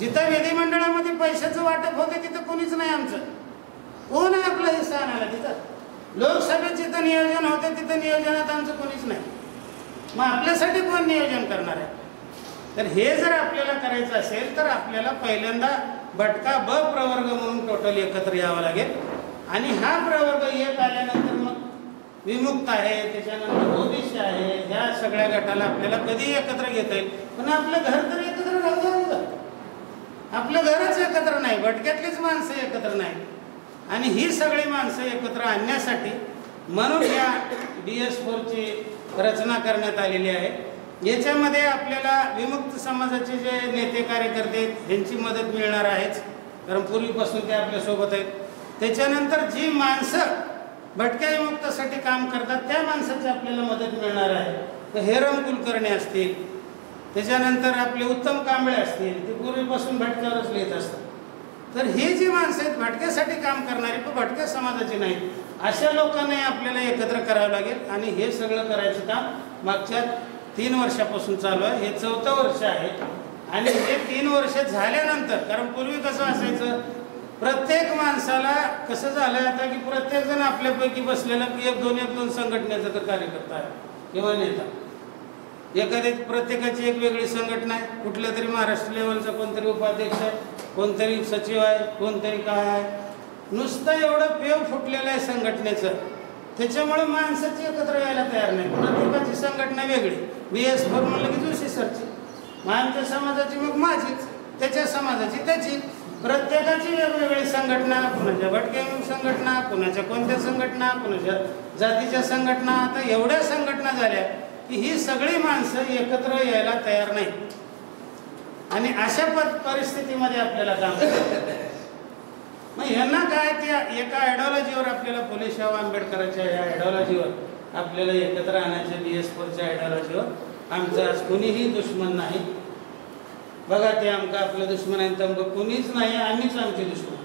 जिथं विधिमंडळामध्ये पैशाचं वाटप होते तिथं कोणीच नाही आमचं. कोण आहे आपला हिस्सा आणायला तिथं? लोकसभेत जिथं नियोजन होतं तिथं नियोजनात आमचं कोणीच नाही. मग आपल्यासाठी कोण नियोजन करणार आहे? तर हे जर आपल्याला करायचं असेल तर आपल्याला पहिल्यांदा भटका ब प्रवर्ग म्हणून टोटल एकत्र यावं लागेल. आणि हा प्रवर्ग एक आल्यानंतर मग विमुक्त आहे, त्याच्यानंतर OBC आहे, ह्या सगळ्या गटाला आपल्याला कधी एकत्र घेता येईल. पण आपलं घर तर एकत्र राहू द्या. आपलं घरच एकत्र नाही, भटक्यातलीच माणसं एकत्र नाही. आणि ही सगळी माणसं एकत्र आणण्यासाठी म्हणून या DS4ची रचना करण्यात आलेली आहे. याच्यामध्ये आपल्याला विमुक्त समाजाचे जे नेते कार्यकर्ते ह्यांची मदत मिळणार आहेच, कारण पूर्वीपासून ते आपल्यासोबत आहेत. त्याच्यानंतर जी माणसं भटक्या विमुक्तासाठी काम करतात त्या माणसाची आपल्याला मदत मिळणार आहे. तर हेरम कुलकर्णी असतील, त्याच्यानंतर आपले उत्तम कांबळे असतील, ते पूर्वीपासून भटक्यावरच लिहित असतात. तर ही जी माणसं आहेत भटक्यासाठी काम करणारी पण भटक्या समाजाची नाहीत, अशा लोकांना आपल्याला एकत्र करावं लागेल. आणि हे सगळं करायचं काम मागच्या 3 वर्षापासून चालू आहे. हे 4थं वर्ष आहे. आणि हे 3 वर्ष झाल्यानंतर, कारण पूर्वी कसं असायचं, प्रत्येक माणसाला कसं झालं आता की प्रत्येक जण आपल्यापैकी बसलेला की 1-2 संघटनेचा तर कार्यकर्ता आहे किंवा नेता. एखाद्या प्रत्येकाची एक वेगळी संघटना आहे. कुठल्या तरी महाराष्ट्र लेवलचा कोणतरी उपाध्यक्ष आहे, कोणतरी सचिव आहे, कोणतरी काय आहे. नुसतं एवढं पेव फुटलेलं आहे संघटनेचं, त्याच्यामुळे माणसाची एकत्र यायला तयार नाही. प्रत्येकाची संघटना वेगळी. BS4 म्हणलं की जोशी सरची, मग आमच्या समाजाची मग माझीच, त्याच्या समाजाची त्याची, प्रत्येकाची वेगवेगळी संघटना, कुणाच्या भटक्या संघटना, कुणाच्या कोणत्या संघटना, कुणाच्या जातीच्या संघटना. आता एवढ्या संघटना झाल्या की ही सगळी माणसं एकत्र यायला तयार नाही. आणि अशा परिस्थितीमध्ये आपल्याला काम करायचं. मग यांना काय, त्या एका आयडिओलॉजीवर आपल्याला फुले शाहू आंबेडकरांच्या या आयडिओलॉजीवर आपल्याला एकत्र आणायचं. DS4च्या आयडिओलॉजीवर आमचा आज कुणीही दुश्मन नाही. बघा, ते आमका आपलं दुश्मन आहे तर कुणीच नाही, आम्हीच आमचे दुश्मन.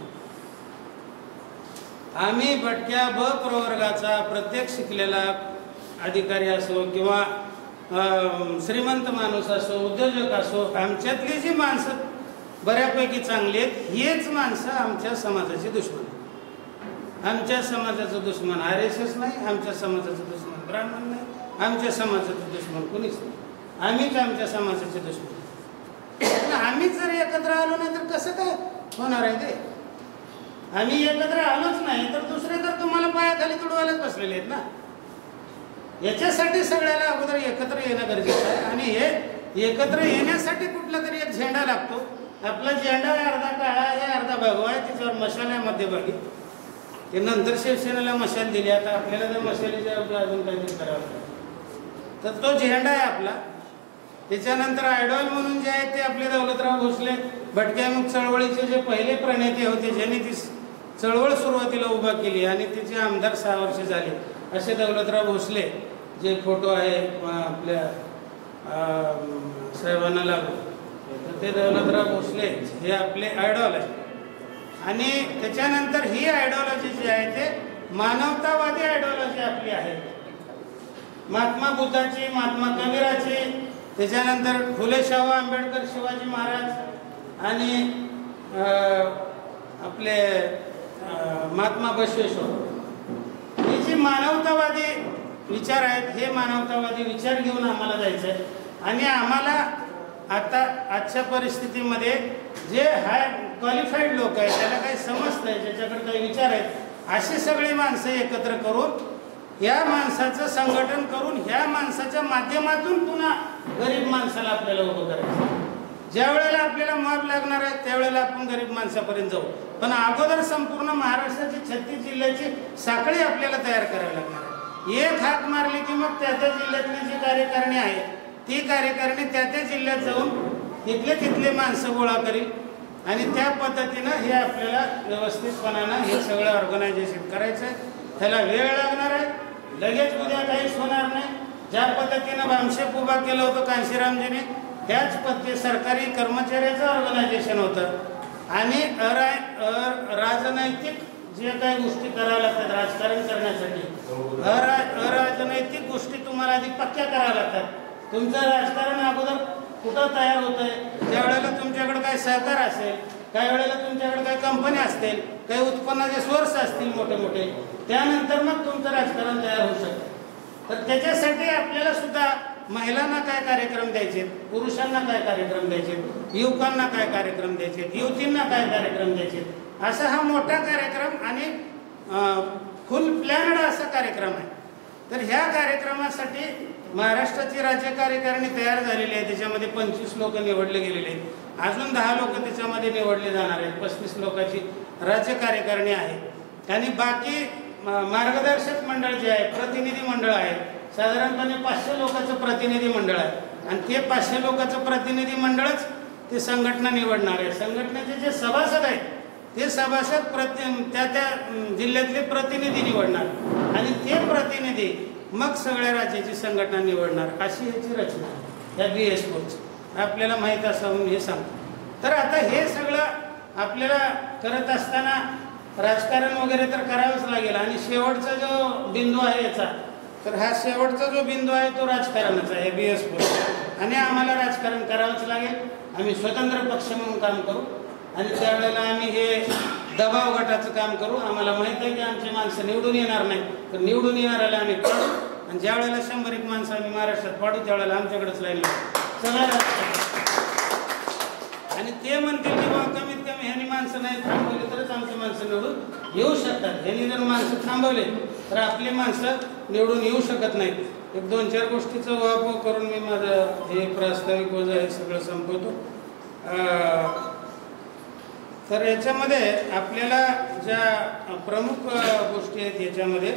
आम्ही भटक्या ब प्रवर्गाचा प्रत्येक शिकलेला अधिकारी असो किंवा श्रीमंत माणूस असो, उद्योजक असो, आमच्यातली जी माणसं बऱ्यापैकी चांगली आहेत, हेच माणसं आमच्या समाजाची दुश्मन. आमच्या समाजाचं दुश्मन RSS नाही, आमच्या समाजाचं दुश्मन ब्राह्मण नाही, आमच्या समाजाचं दुश्मन कुणीच नाही. आम्हीच आमच्या समाजाचे दुश्मन. आम्हीच जर एकत्र आलो नाही तर कसं काय होणार आहे ते? आम्ही एकत्र आलोच नाही तर दुसरे तर तुम्हाला पायाखाली तुडवायलाच बसलेले आहेत ना. याच्यासाठी सगळ्याला अगोदर एकत्र येणं गरजेचं आहे. आणि हे एकत्र येण्यासाठी कुठला तरी एक झेंडा लागतो. आपला झेंडा अर्धा काळा आहे, अर्धा भगवा आहे, त्याच्यावर मशाल आहे मध्यभागी. ते नंतर शिवसेनेला मशाल दिली, आता आपल्याला तर मशालीच्या अजून काहीतरी करावं लागतं. तर तो झेंडा आहे आपला. त्याच्यानंतर आयडॉल म्हणून जे आहे ते आपले दौलतराव भोसले, भटक्यामुक्त चळवळीचे जे पहिले प्रणेते होते, ज्यांनी ती चळवळ सुरुवातीला उभा केली आणि त्याचे आमदार 6 वर्ष झाले, असे दौलतराव भोसले जे फोटो आहे आपल्या साहेबांना लागू, तर ते दौलतराव भोसले हे आपले आयडॉल आहे. आणि त्याच्यानंतर ही आयडिओलॉजी जी आहे ते मानवतावादी आयडिओलॉजी आपली आहे. महात्मा बुद्धाची, महात्मा कबीराची, त्याच्यानंतर फुले शाहू आंबेडकर, शिवाजी महाराज आणि आपले महात्मा बसवेश्वर, ही जी मानवतावादी विचार आहेत, हे मानवतावादी विचार घेऊन आम्हाला जायचं आहे. आणि आम्हाला आता आजच्या परिस्थितीमध्ये जे हाय क्वालिफाईड लोक आहेत, त्याला काही समजतं आहे, ज्याच्याकडे काही विचार आहेत, अशी सगळी माणसं एकत्र करून या माणसाचं संघटन करून ह्या माणसाच्या माध्यमातून पुन्हा गरीब माणसाला आपल्याला उभं करायचं. ज्या वेळेला आपल्याला मॉब लागणार आहे त्यावेळेला आपण गरीब माणसापर्यंत जाऊ, पण अगोदर संपूर्ण महाराष्ट्राची 36 जिल्ह्याची साखळी आपल्याला तयार करावी लागणार आहे. एक हाक मारली की मग त्या त्या जिल्ह्यातली जी कार्यकारिणी आहे ती कार्यकारिणी त्या त्या जिल्ह्यात जाऊन तिथले माणसं गोळा करील आणि त्या पद्धतीनं हे आपल्याला व्यवस्थितपणानं हे सगळं ऑर्गनायझेशन करायचं आहे. त्याला वेळ लागणार आहे, लगेच उद्या काहीच होणार नाही. ज्या पद्धतीनं भामशेप उभा केलं होतं कांशीरामजीने त्याच पद्धती सरकारी कर्मचाऱ्याचं ऑर्गनायझेशन होतं आणि राजनैतिक जे काही गोष्टी कराव्या लागतात राजकारण करण्यासाठी अराजनैतिक गोष्टी तुम्हाला आधी पक्क्या कराव्या लागतात. तुमचं राजकारण अगोदर कुठं तयार होत आहे, ज्या वेळेला तुमच्याकडे काही सहकार असेल, काही वेळेला तुमच्याकडे काही कंपन्या असतील, काही उत्पन्नाचे सोर्स असतील मोठे मोठे, त्यानंतर मग तुमचं राजकारण तयार होऊ शकतं. तर त्याच्यासाठी आपल्याला सुद्धा महिलांना काय कार्यक्रम द्यायचे, पुरुषांना काय कार्यक्रम द्यायचे, युवकांना काय कार्यक्रम द्यायचे, युवतींना काय कार्यक्रम द्यायचे, असा हा मोठा कार्यक्रम आणि फुल प्लॅनड असा कार्यक्रम आहे. तर ह्या कार्यक्रमासाठी महाराष्ट्राची राज्य कार्यकारिणी तयार झालेली आहे. त्याच्यामध्ये 25 लोक निवडले गेलेले आहेत, अजून 10 लोक त्याच्यामध्ये निवडले जाणार आहेत. 35 लोकांची राज्य कार्यकारिणी आहे आणि बाकी मार्गदर्शक मंडळ जे आहे, प्रतिनिधी मंडळ आहे, साधारणपणे 500 लोकांचं प्रतिनिधी मंडळ आहे आणि ते 500 लोकांचं प्रतिनिधी मंडळच ते संघटना निवडणार आहे. संघटनेचे जे सभासद आहेत ते सभासद त्या त्या जिल्ह्यातले प्रतिनिधी निवडणार आणि ते प्रतिनिधी मग सगळ्या राज्याची संघटना निवडणार. अशी ह्याची रचना या BS4ची आपल्याला माहीत असावं हे सांगतो. तर आता हे सगळं आपल्याला करत असताना राजकारण वगैरे तर करावंच लागेल आणि शेवटचा जो बिंदू आहे याचा, तर हा शेवटचा जो बिंदू आहे तो राजकारणाचा आहे BS4 आणि आम्हाला राजकारण करावंच लागेल. आम्ही स्वतंत्र पक्ष म्हणून काम करू आणि त्यावेळेला आम्ही हे दबाव गटाचं काम करू. आम्हाला माहीत आहे की आमची माणसं निवडून येणार नाही, तर निवडून येणाऱ्याला आम्ही पाडू आणि ज्या वेळेला 100 माणसं आम्ही महाराष्ट्रात पाडू त्यावेळेला आमच्याकडेच राहील सगळ्या. आणि ते म्हणतील की बाबा कमीत कमी ह्यांनी माणसं नाही थांबवली तरच आमची माणसं निवडून येऊ शकतात. ह्यांनी जर माणसं थांबवले तर आपली माणसं निवडून येऊ शकत नाहीत. एक 2-4 गोष्टीचा उहापोह करून मी माझं हे प्रास्ताविक हे सगळं संपवतो. तर याच्यामध्ये आपल्याला ज्या प्रमुख गोष्टी आहेत याच्यामध्ये,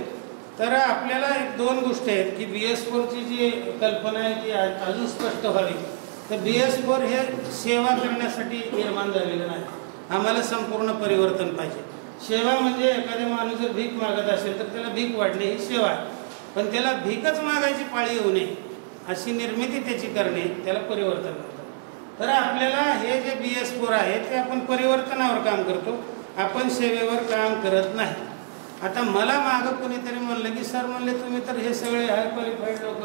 तर आपल्याला 2 गोष्टी आहेत की BS4ची जी कल्पना आहे ती अजून स्पष्ट व्हावी. तर BS4 हे सेवा करण्यासाठी निर्माण झालेलं नाही. आम्हाला संपूर्ण परिवर्तन पाहिजे. सेवा म्हणजे एखादा माणूस जर भीक मागत असेल तर त्याला भीक वाढणे ही सेवा आहे, पण त्याला भीकच मागायची पाळी येऊ नये अशी निर्मिती त्याची करणे त्याला परिवर्तन करतात. तर आपल्याला हे जे BS4 आहे ते आपण परिवर्तनावर काम करतो, आपण सेवेवर काम करत नाही. आता मला मागं कोणीतरी म्हणलं की सर म्हणले तुम्ही तर हे सगळे हाय क्वालिफाईड लोक,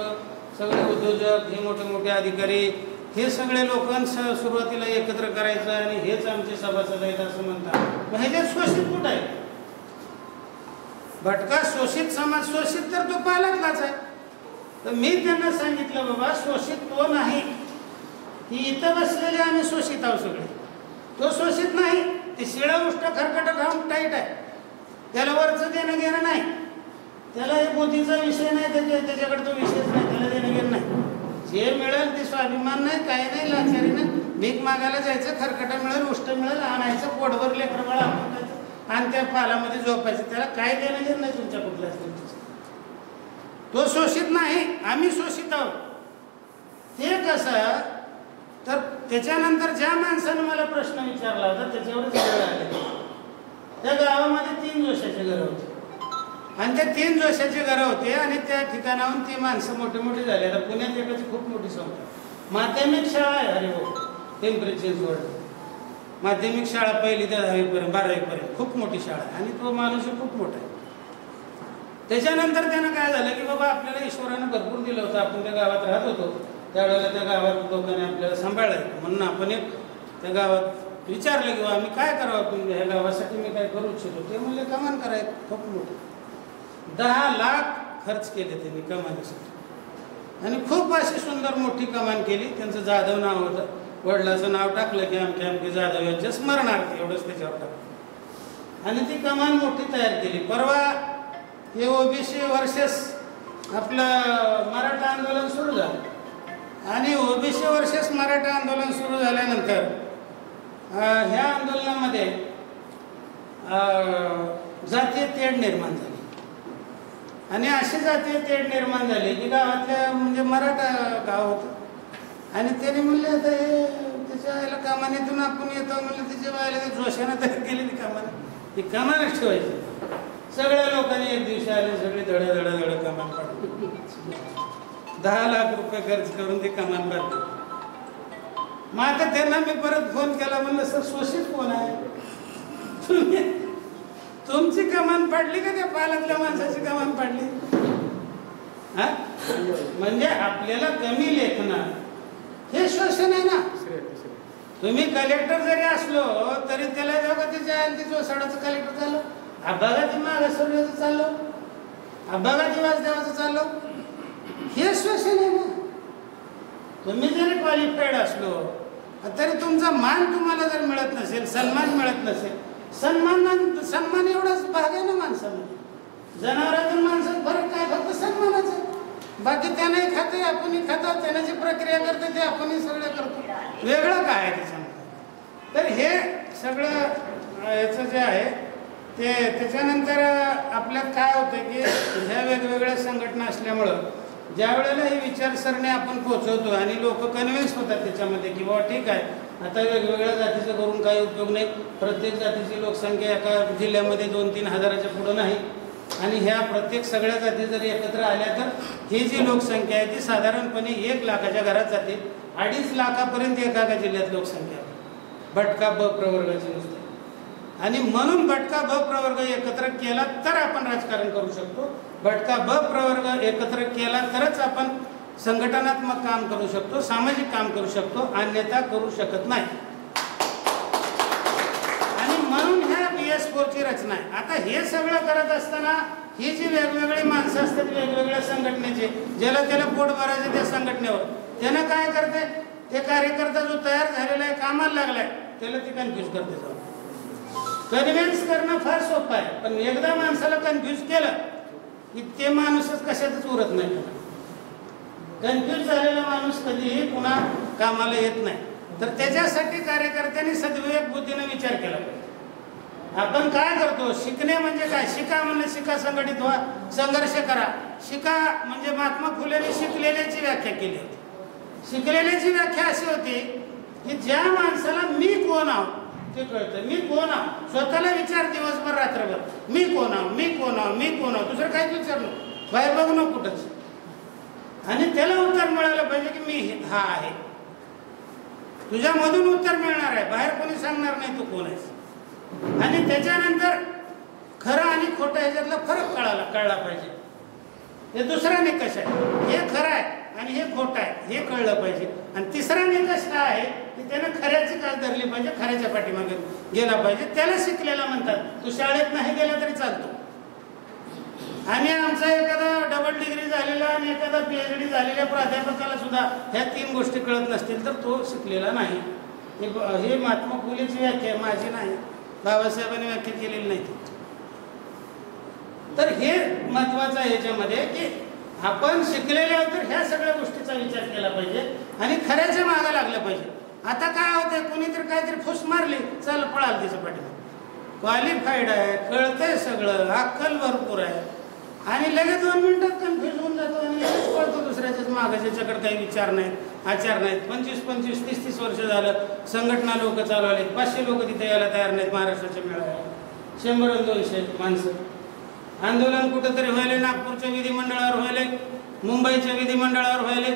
सगळे उद्योजक, हे मोठे मोठे अधिकारी, हे सगळे लोक सुरुवातीला एकत्र करायचं आणि हेच आमचे सभासद आहेत असं म्हणतात. मग ह्याच्यात शोषित कुठं आहे? भटका शोषित समाज, शोषित तर तो पालकलाच आहे. तर मी त्यांना सांगितलं बाबा शोषित तो नाही की इथं बसलेले आम्ही शोषित आहोत सगळे, तो शोषित नाही. ते शिळं उष्ट खरकट खाऊन टाईट आहे, त्याला वरचं देणं घेणं नाही, त्याला हे मोदीचा विषय नाही, त्याच्याकडे तो विषयच नाही, त्याला देणं घेणं नाही. जे मिळेल ते स्वाभिमान नाही, काही नाही, लाचारीनं भीक मागायला जायचं, खरकटं मिळेल, उष्ट मिळेल, आणायचं, पोटभर लेकरं बाळा आपटायचं आणि त्या पालामध्ये झोपायचं. त्याला काय देणं घेणं नाही तुमच्या कुठल्याच गोष्टीचं. तो शोषित नाही, आम्ही शोषित आहोत. ते कसं, तर त्याच्यानंतर ज्या माणसानं मला प्रश्न विचारला होता त्याच्यावरच वेळ आले. त्या गावामध्ये 3 जोशाचे घरं होते आणि त्या 3 जोशाचे घरं होते आणि त्या ठिकाणाहून ती माणसं मोठी मोठी झाली. आता पुण्यात एकाची खूप मोठी संख्या. माध्यमिक शाळा आहे अरे हो पिंपरी चिंचवड, माध्यमिक शाळा 1ली ते 10वीपर्यंत 12वीपर्यंत खूप मोठी शाळा आहे आणि तो माणूस खूप मोठा आहे. त्याच्यानंतर त्यानं काय झालं की बाबा आपल्याला ईश्वरानं भरपूर दिलं होतं, आपण त्या गावात राहत होतो, त्यावेळेला त्या गावात लोकांनी आपल्याला सांभाळलं म्हणून आपण एक त्या गावात विचारलं की आम्ही काय करावं, तुम्ही ह्या गावासाठी मी काय करू इच्छितो. ते म्हणले कमान करायचं खूप मोठं, 10 लाख खर्च केले त्यांनी कमानीसाठी आणि खूप अशी सुंदर मोठी कमान केली. त्यांचं जाधव नाव होतं, वडिलाचं नाव टाकलं की आमचे आमचे जाधव यांच्या स्मरणार्थ एवढंच त्याच्यावर टाकलं आणि ती कमान मोठी तयार केली. परवा हे ओबीसी वर्सेस आपलं मराठा आंदोलन सुरू झालं आणि ओबीसी वर्सेस मराठा आंदोलन सुरू झाल्यानंतर ह्या आंदोलनामध्ये जातीय तेढ निर्माण झाली आणि अशी जातीय तेढ निर्माण झाली की गावातल्या म्हणजे मराठा गाव होतं आणि त्याने म्हणले आता हे त्याच्या आईला कमानीतून आपण येतो म्हणलं त्याच्या बायला ते जोशानं तयार केलेली कमान ही कमानच ठेवायची. सगळ्या लोकांनी एक दिवशी आले सगळे धड कमान काढली 10 लाख रुपये खर्च करून ते कमान काढले. मग आता त्यांना मी परत फोन केला म्हणलं सर शोषित कोण आहे तुमची कमान पाडली का त्या पालातल्या माणसाची कमान पाडली. हा म्हणजे आपल्याला कमी लेखणं हे शोषण आहे ना. तुम्ही कलेक्टर जरी असलो तरी त्याला जेव्हा त्याच्या आली जोसाडाचं कलेक्टर झालं अभगाती मागासवर्याचं चाललं अभगाती वासदेवाचं चाललं हे शोषण आहे ना. तुम्ही जरी क्वालिफाईड असलो तरी तुमचा मान तुम्हाला जर मिळत नसेल सन्मान मिळत नसेल सन्मान एवढाच भाग आहे ना माणसामध्ये. जनावरातून माणसात फरक काय फक्त सन्मानाचं. बाकी त्याने खाते आपणही खातो त्याने जी प्रक्रिया करते ते आपणही सगळं करतो वेगळं काय आहे त्याच्यामध्ये. तर हे सगळं याचं जे आहे ते त्याच्यानंतर आपल्यात काय होतं की ह्या वेगवेगळ्या संघटना असल्यामुळं ज्या वेळेला ही विचारसरणी आपण पोहोचवतो आणि लोक कन्व्हिन्स होतात त्याच्यामध्ये की बाबा ठीक आहे आता वेगवेगळ्या जातीचं करून काही उपयोग नाही. प्रत्येक जातीची लोकसंख्या एका जिल्ह्यामध्ये 2-3 हजाराच्या पुढं नाही आणि ह्या प्रत्येक सगळ्या जाती जरी एकत्र आल्या तर ही जी लोकसंख्या आहे ती साधारणपणे 1 लाखाच्या घरात जाते. 2.5 लाखापर्यंत एका जिल्ह्यात लोकसंख्या आहे भटका ब प्रवर्गाची नुसते. आणि म्हणून भटका ब प्रवर्ग एकत्र केला तर आपण राजकारण करू शकतो. भटका ब प्रवर्ग एकत्र केला तरच आपण संघटनात्मक काम करू शकतो सामाजिक काम करू शकतो अन्यथा करू शकत नाही. आणि म्हणून ह्या BS4ची रचना आहे. आता हे सगळं करत असताना ही जी वेगवेगळी माणसं असतात वेगवेगळ्या संघटनेचे ज्याला त्याला पोट भरायचं त्या संघटनेवर त्यानं काय करते ते कार्यकर्ता जो तयार झालेला आहे कामाला लागलाय त्याला ते कन्फ्यूज करते. जाऊन कन्व्हिन्स करणं फार सोपं आहे पण एकदा माणसाला कन्फ्यूज केलं की ते माणूसच कशातच उरत नाही. कन्फ्यूज झालेला माणूस कधीही पुन्हा कामाला येत नाही. तर त्याच्यासाठी कार्यकर्त्यांनी सद्विवेक बुद्धीने विचार केला पाहिजे. आपण काय करतो शिकणे म्हणजे काय शिका म्हणजे शिका संघटित व्हा संघर्ष करा. शिका म्हणजे महात्मा फुलेंनी शिकलेल्याची व्याख्या केली होती. शिकलेल्याची व्याख्या अशी होती की ज्या माणसाला मी कोण आहो ते कळतं. मी कोण आहो स्वतःला विचार दिवसभर रात्रभर मी कोण आहो मी कोण आहो मी कोण आहो दुसरं काहीच विचारलं बाहेर बघू नको कुठंच. आणि त्याला उत्तर मिळालं पाहिजे की मी हा आहे. तुझ्यामधून उत्तर मिळणार आहे बाहेर कोणी सांगणार नाही तू कोण आहेस. आणि त्याच्यानंतर खरं आणि खोटं ह्याच्यातला फरक कळला पाहिजे. हे दुसरा निकष आहे. हे खरं आहे आणि हे खोटं आहे हे कळलं पाहिजे. आणि तिसरा निकष हा आहे की त्यानं खऱ्याची काळ धरली पाहिजे खऱ्याच्या पाठीमागे गेला पाहिजे. त्याला शिकलेला म्हणतात. तू शाळेत नाही गेला तरी चालतो. आणि आमचा एखादा डबल डिग्री झालेला आणि एखादा PhD झालेल्या प्राध्यापकाला सुद्धा ह्या 3 गोष्टी कळत नसतील तर तो शिकलेला नाही. हे महात्मा फुलेची व्याख्या माझी नाही बाबासाहेबांनी व्याख्या केलेली नाही. तर हे महत्वाचं आहे याच्यामध्ये की आपण शिकलेले आहोत तर ह्या सगळ्या गोष्टीचा विचार केला पाहिजे आणि खऱ्याच्या मागं लागलं पाहिजे. आता काय होतंय कुणीतरी काहीतरी फुस मारली चल पळाल तिच्या पाठीमागे. क्वालिफाईड आहे कळतंय सगळं अक्कल भरपूर आहे आणि लगेच 2 मिनिटात कन्फ्युज होऊन जातो आणि लगेच कळतो दुसऱ्याच्याच मागं ज्याच्याकडे काही विचार नाहीत आचार नाहीत. 25-25 30-30 वर्ष झालं संघटना लोक चालवलेत. 500 लोक तिथे यायला तयार नाहीत महाराष्ट्राच्या मेळाव्याला. 100-200 माणसं. आंदोलन कुठंतरी व्हायले नागपूरच्या विधिमंडळावर व्हायले मुंबईच्या विधिमंडळावर व्हायले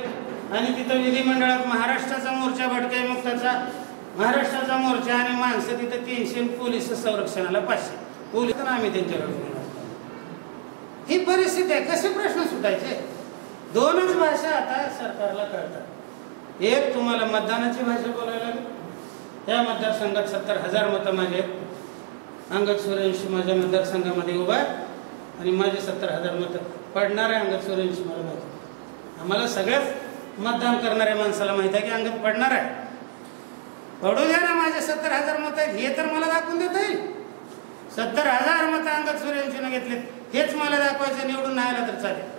आणि तिथं विधिमंडळात महाराष्ट्राचा मोर्चा भटक्या मुक्ताचा महाराष्ट्राचा मोर्चा आणि माणसं तिथं 300 पोलीस संरक्षणाला 500 पोलीस आम्ही त्यांच्याकडे. ही परिस्थिती आहे. कसे प्रश्न सुटायचे. 2च भाषा आता सरकारला कळतात. एक तुम्हाला मतदानाची भाषा बोलायला लागली. त्या मतदारसंघात 70,000 मतं माझे अंगद सूर्यवंशी माझ्या मतदारसंघामध्ये उभा आहे आणि माझे 70,000 मतं पडणार आहे. अंगद सूर्यवंशी मला माहिती आहे. आम्हाला सगळ्याच मतदान करणाऱ्या माणसाला माहिती आहे की अंगद पडणार आहे. पडू द्या ना माझे 70,000 मतं आहेत हे तर मला दाखवून देता येईल. 70,000 मतं अंगद सूर्यवंशीनं घेतलेत हेच मला दाखवायचं, निवडून नाही आला तर चालेल.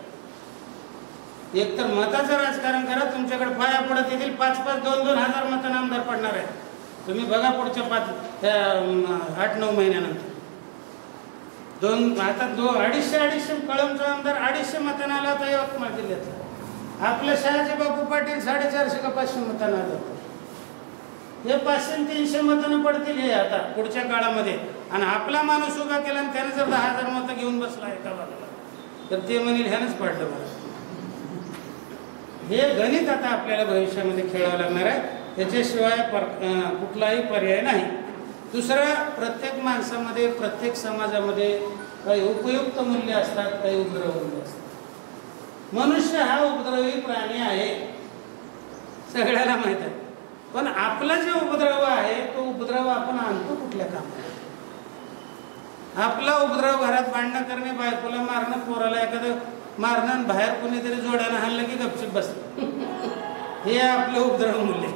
एकतर मताचं राजकारण करा, तुमच्याकडे पाया पडत येतील 5-5, 2-2 हजार मतं आमदार पडणार आहे. तुम्ही बघा पुढच्या 8-9 महिन्यानंतर. आता 250-250 कळमचा आमदार 250 मतांना आला होता यवतमाळ जिल्ह्याचा. आपलं शहाजी बापू पाटील 450 का 500 मतांना आलं होतं. हे 500-300 मतांना पडतील हे आता पुढच्या काळामध्ये. आणि आपला माणूस उभा केला आणि त्याने जर 10,000 मतं घेऊन बसला एका बाजूला, तर ते म्हणेल ह्यानंच पाडलं मला. हे गणित आता आपल्याला भविष्यामध्ये खेळावं लागणार आहे. त्याच्याशिवाय कुठलाही पर्याय नाही. दुसरं, प्रत्येक माणसामध्ये, प्रत्येक समाजामध्ये काही उपयुक्त मूल्य असतात, काही उपद्रव मूल्य असतात. मनुष्य हा उपद्रवी प्राणी आहे, सगळ्याला माहीत आहे. पण आपला जे उपद्रव आहे तो उपद्रव आपण आणतो कुठल्या कामाला? आपला उपद्रव घरात भांडणं करणे, बायकोला मारणं, पोराला एखादं मारणं आणि बाहेर कोणीतरी जोड्यानं हाणलं की गपचिप बसलं, हे आपलं उपद्रव मूल्य.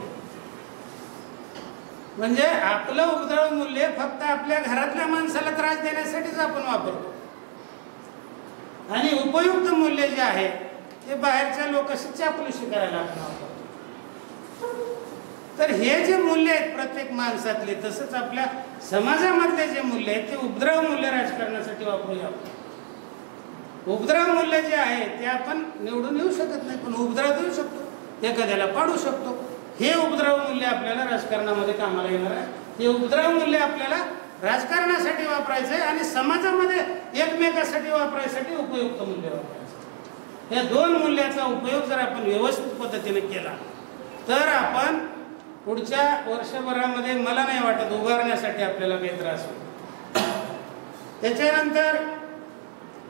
म्हणजे आपलं उपद्रव मूल्य फक्त आपल्या घरातल्या माणसाला त्रास देण्यासाठीच आपण वापरतो. आणि उपयुक्त मूल्य जे आहे ते बाहेरच्या लोकांशी चापलुसी करायला आपण वापरतो. तर हे जे मूल्य आहेत प्रत्येक माणसातले, तसंच आपल्या समाजामधले जे मूल्य आहेत ते उपद्रव मूल्य राजकारणासाठी वापरूया. उपद्रव मूल्य जे आहे ते आपण निवडून येऊ शकत नाही, पण उपद्रव देऊ शकतो, एखाद्याला पाडू शकतो. हे उपद्रव मूल्य आपल्याला राजकारणामध्ये कामाला येणार आहे. हे उपद्रव मूल्य आपल्याला राजकारणासाठी वापरायचं आहे आणि समाजामध्ये एकमेकासाठी वापरायसाठी उपयुक्त मूल्य वापरायचं. या 2 मूल्याचा उपयोग जर आपण व्यवस्थित पद्धतीने केला तर आपण पुढच्या वर्षभरामध्ये मला नाही वाटत उभारण्यासाठी आपल्याला काही त्रास होईल. त्याच्यानंतर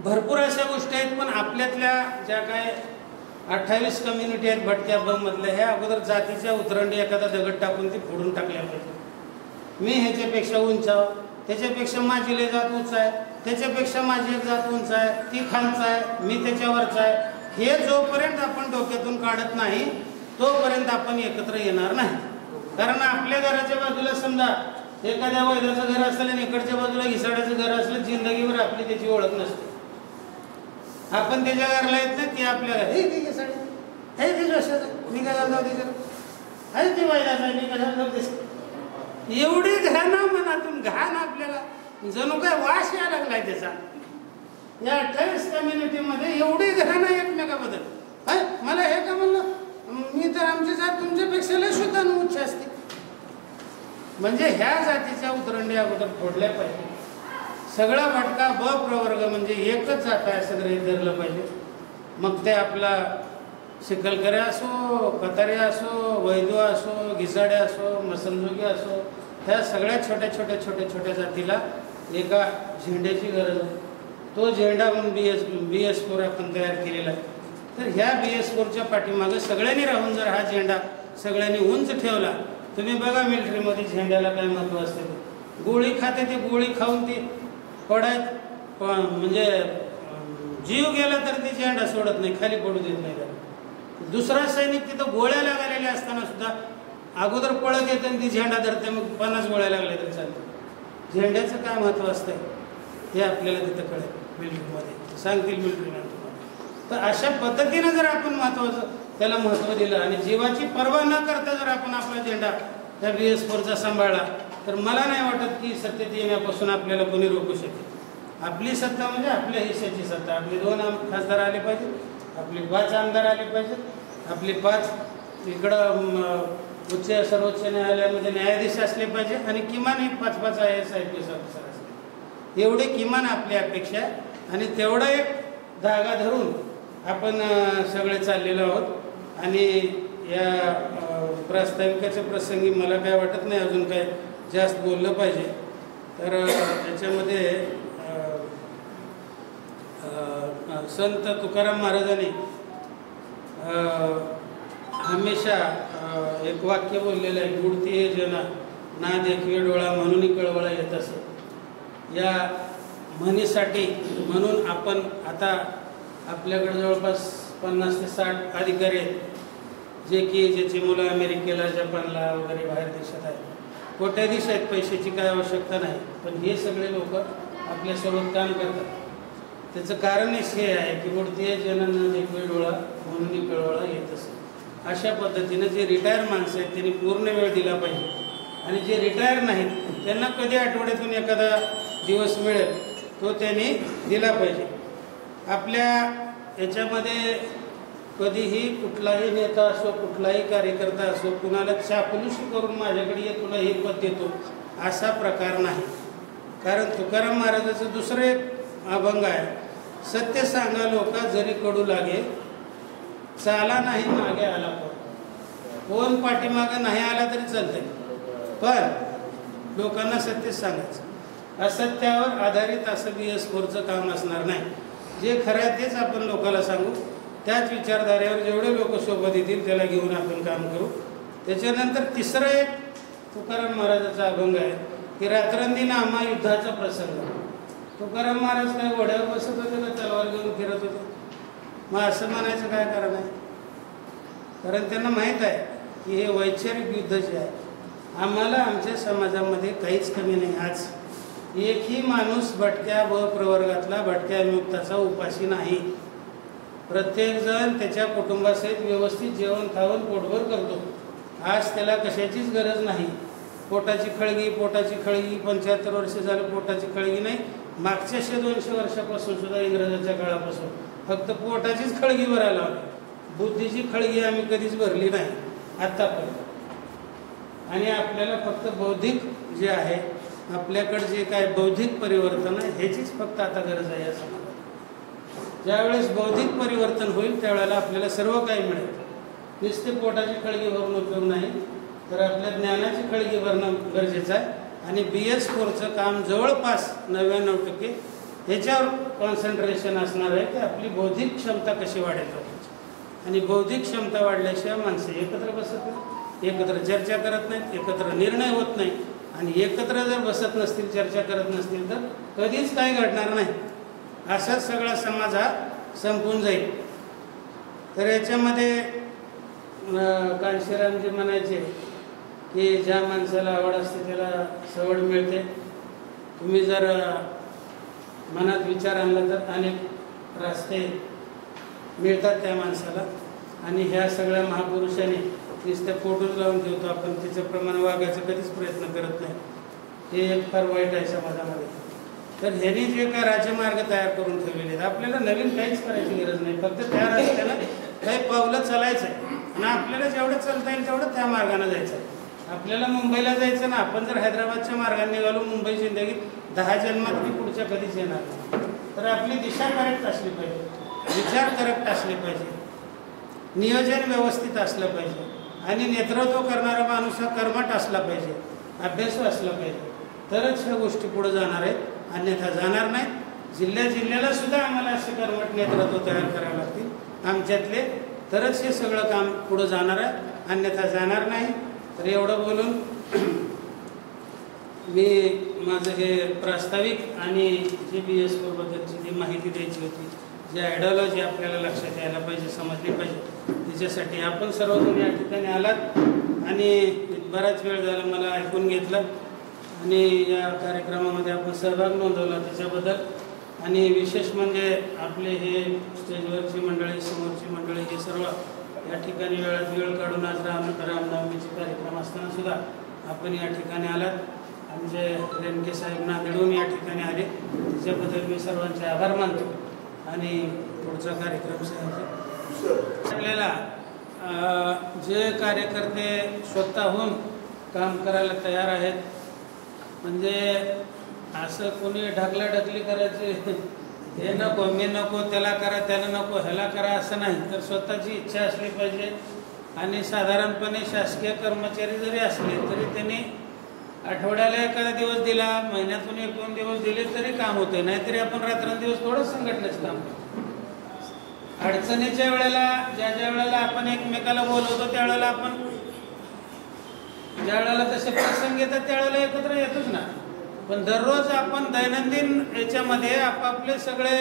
भरपूर अशा गोष्टी आहेत, पण आपल्यातल्या ज्या काय 28 कम्युनिटी आहेत भटक्या मधल्या, ह्या अगोदर जातीच्या उतरंडी एखादा दगड टाकून ती फोडून टाकल्या पाहिजे. मी ह्याच्यापेक्षा उंच आहे, त्याच्यापेक्षा माझी लय जात उंच आहे, त्याच्यापेक्षा माझी एक जात उंच आहे, ती खालचा आहे, मी त्याच्यावरचा आहे, हे जोपर्यंत आपण डोक्यातून काढत नाही तोपर्यंत आपण एकत्र येणार नाही. कारण आपल्या घराच्या बाजूला समजा एखाद्या वैद्याचं घर असलं आणि इकडच्या बाजूला घिसाड्याचं घर असलं, जिंदगीवर आपली त्याची ओळख नसते. आपण त्याच्या घरला येत नाही, ती आपल्या घर, हे ती घिसाडी, हे ती जोशाचं, मी कशाला जाऊ तिचं, हे ती वैद्याचं आहे, मी कशाला जाऊ दिसत. एवढी घाण मनातून घाण आपल्याला जणू काय वास यायला लागलाय त्याचा. या 28 कम्युनिटीमध्ये एवढी घाण आहे एकमेकाबद्दल. मला हे का म्हणलं, मी तर आमची जात तुमच्यापेक्षा लय सुद्धा उच्च असते. म्हणजे ह्या जातीच्या उतरंडी अगोदर फोडल्या पाहिजे. सगळा भटका ब प्रवर्ग म्हणजे एकच जात आहे असं गृहीत धरलं पाहिजे. मग ते आपला चिखलकरे असो, कतारे असो, वैद्य असो, घिसाडे असो, मसलजोगी असो, ह्या सगळ्या छोट्या जातीला एका झेंड्याची गरज आहे. तो झेंडा म्हणून BS4 आपण तयार केलेला आहे. तर ह्या BS4च्या पाठीमागं सगळ्यांनी राहून जर हा झेंडा सगळ्यांनी उंच ठेवला, तुम्ही बघा मिलिटरीमध्ये झेंड्याला काय महत्त्व असते. गोळी खाते, ती गोळी खाऊन ती पडायत, म्हणजे जीव गेला तर ती झेंडा सोडत नाही, खाली पडू देत नाही त्याला. दुसरा सैनिक तिथं गोळ्या लागलेल्या असताना सुद्धा अगोदर पळत येते आणि ती झेंडा धरते, मग 50 गोळ्या लागल्या तरी चालते. झेंड्याचं काय महत्त्व असतंय हे आपल्याला तिथं कळेल, मिलिटरीमध्ये सांगतील मिलिटरीमॅन तुम्हाला. तर अशा पद्धतीनं जर आपण त्याला महत्त्व दिलं आणि जीवाची पर्वा न करता जर आपण आपला झेंडा त्या BS4चा सांभाळला, तर मला नाही वाटत की सत्तेत येण्यापासून आपल्याला कोणी रोखू शकेल. आपली सत्ता म्हणजे आपल्या हिश्श्याची सत्ता. आपले 2 खासदार आले पाहिजेत, आपले 5 आमदार आले पाहिजेत, आपले 5 इकडं सर्वोच्च न्यायालयामध्ये न्यायाधीश असले पाहिजे आणि किमान 5-5 IAS IPS ऑफिसर असले. एवढे किमान आपली अपेक्षा आहे आणि तेवढा एक धागा धरून आपण सगळे चाललेलो आहोत. आणि या प्रास्ताविकाच्या प्रसंगी मला काय वाटत नाही अजून काय जास्त बोललं पाहिजे. तर त्याच्यामध्ये संत तुकाराम महाराजांनी हमेशा एक वाक्य बोललेलं आहे, गुडती हे जना ना देखवे डोळा म्हणून कळवळा येत असे. या म्हणीसाठी म्हणून आपण आता आपल्याकडे जवळपास 50 ते 60 अधिकारी आहेत, ज्याची मुलं अमेरिकेला, जपानला वगैरे बाहेर देशात आहेत. कोट्याधीश आहेत, पैशाची काय आवश्यकता नाही, पण हे सगळे लोक आपल्यासोबत काम करतात. त्याचं कारणच हे आहे की मूर्ती जनन एक वेळ डोळा म्हणून कळवळा येत असे. अशा पद्धतीनं जे रिटायर माणसं आहेत त्यांनी पूर्ण वेळ दिला पाहिजे आणि जे रिटायर नाहीत त्यांना कधी आठवड्यातून एखादा दिवस मिळेल तो त्यांनी दिला पाहिजे. आपल्या याच्यामध्ये कधीही कुठलाही नेता असो कुठलाही कार्यकर्ता असो कुणाला चापलूसी करून माझ्याकडे ये तुला हे पद देतो असा प्रकार नाही. कारण तुकाराम महाराजाचं दुसरं एक अभंग आहे, सत्य सांगा लोका जरी कडू लागे चाला नाही मागे आला कोण पाठीमागं नाही आला तरी चालतंय पण लोकांना सत्यच सांगायचं. असत्यावर आधारित असं BS4चं काम असणार नाही. जे खरं आहे तेच आपण लोकांना सांगू. त्याच विचारधारेवर जेवढे लोक सोबत येतील त्याला घेऊन आपण काम करू. त्याच्यानंतर तिसरं एक तुकाराम महाराजाचा अभंग आहे की रात्रंदिन आम्हा युद्धाचा प्रसंग. तुकाराम महाराज काय घोड्यावर बसत होते का तलवार घेऊन फिरत होते? मग असं म्हणायचं काय कारण आहे? कारण त्यांना माहीत आहे की हे वैचारिक युद्ध जे आहे आम्हाला आमच्या समाजामध्ये काहीच कमी नाही. आज एकही माणूस भटक्या व प्रवर्गातला भटक्या विमुक्ताचा उपाशी नाही. प्रत्येकजण त्याच्या कुटुंबासहित व्यवस्थित जेवण खाऊन पोटभर करतो. आज त्याला कशाचीच गरज नाही. पोटाची खळगी 75 वर्ष झालं पोटाची खळगी नाही. मागच्या 100-200 वर्षापासून सुद्धा इंग्रजाच्या काळापासून फक्त पोटाचीच खळगी भरायला लावली. बुद्धीची खळगी आम्ही कधीच भरली नाही आत्तापर्यंत. आणि आपल्याला फक्त बौद्धिक जे आहे आपल्याकडे जे काय बौद्धिक परिवर्तन आहे ह्याचीच फक्त आता गरज आहे या समाजात. ज्यावेळेस बौद्धिक परिवर्तन होईल त्यावेळेला आपल्याला सर्व काही मिळेल. नुसते पोटाची खळगी भरून उपयोग नाही तर आपल्या ज्ञानाची खळगी भरणं गरजेचं आहे. आणि BS4चं काम जवळपास 99% ह्याच्यावर कॉन्सन्ट्रेशन असणार आहे की आपली बौद्धिक क्षमता कशी वाढेल लोकांची. आणि बौद्धिक क्षमता वाढल्याशिवाय माणसं एकत्र बसत नाही, एकत्र चर्चा करत नाहीत, एकत्र निर्णय होत नाही. आणि एकत्र जर बसत नसतील चर्चा करत नसतील तर कधीच काही घडणार नाही. असाच सगळा समाज हा संपून जाईल. तर याच्यामध्ये कांशीरामजी म्हणायचे की ज्या माणसाला आवड असते त्याला सवड मिळते. तुम्ही जर मनात विचार आणला तर अनेक रस्ते मिळतात त्या माणसाला. आणि ह्या सगळ्या महापुरुषांनी नुसत्या फोटोज लावून ठेवतो आपण, तिच्याप्रमाणे वागायचा कधीच प्रयत्न करत नाही. हे एक फार वाईट आहे समाजामध्ये. तर ह्यांनी जे काय राजमार्ग तयार करून ठेवलेले आहेत आपल्याला नवीन काहीच करायची गरज नाही. फक्त त्या रस्त्याला काही पावलं चालायचं आहे आणि आपल्याला जेवढं चालता येईल तेवढं त्या मार्गाने जायचं आहे. आपल्याला मुंबईला जायचं ना, आपण जर हैदराबादच्या मार्गाने निघालो मुंबई जिंदगीत 10 जन्मात मी पुढच्या कधीच येणार नाही. तर आपली दिशा करेक्ट असली पाहिजे, विचार करेक्ट असले पाहिजे, नियोजन व्यवस्थित असलं पाहिजे आणि नेतृत्व करणारा माणूस हा कर्मठ असला पाहिजे, अभ्यासू असला पाहिजे. तरच ह्या गोष्टी पुढे जाणार आहेत, अन्यथा जाणार नाही. जिल्ह्याला सुद्धा आम्हाला असे कर्मठ नेतृत्व तयार करावे लागतील आमच्यातले, तरच हे सगळं काम पुढे जाणार आहे, अन्यथा जाणार नाही. तर एवढं बोलून मी माझं हे प्रास्ताविक आणि जी BS4 बद्दलची जी माहिती द्यायची होती, जी आयडिओलॉजी आपल्याला लक्षात यायला पाहिजे, समजली पाहिजे, त्याच्यासाठी आपण सर्वजण या ठिकाणी आलात आणि बराच वेळ झाला मला ऐकून घेतलं आणि या कार्यक्रमामध्ये आपण सहभाग नोंदवला त्याच्याबद्दल. आणि विशेष म्हणजे आपले हे स्टेजवरची मंडळी, समोरची मंडळी, हे सर्व या ठिकाणी वेळात वेळ काढून आज रामनवमीचे कार्यक्रम असताना सुद्धा आपण या ठिकाणी आलात. आमचे रेणके साहेब नांदेडहून या ठिकाणी आले, त्याच्याबद्दल मी सर्वांचे आभार मानतो. आणि पुढचा कार्यक्रम सांगायचा आपल्याला जे कार्यकर्ते स्वतःहून काम करायला तयार आहेत, म्हणजे असं कोणी ढकलाढकली करायची, हे नको मी नको त्याला करा त्याला नको ह्याला करा असं नाही. तर स्वतःची इच्छा असली पाहिजे. आणि साधारणपणे शासकीय कर्मचारी जरी असले तरी त्यांनी आठवड्याला एखादा दिवस दिला, महिन्यातून 1-2 दिवस दिले तरी काम होते. नाहीतरी आपण रात्रंदिवस थोडं संघटनेचं काम करतो. अडचणीच्या वेळेला ज्या वेळेला आपण एकमेकाला बोलवतो त्यावेळेला आपण ज्या वेळेला तसे प्रसंग येतात त्यावेळेला एकत्र येतोच ना. पण दररोज आपण दैनंदिन याच्यामध्ये आपापले सगळे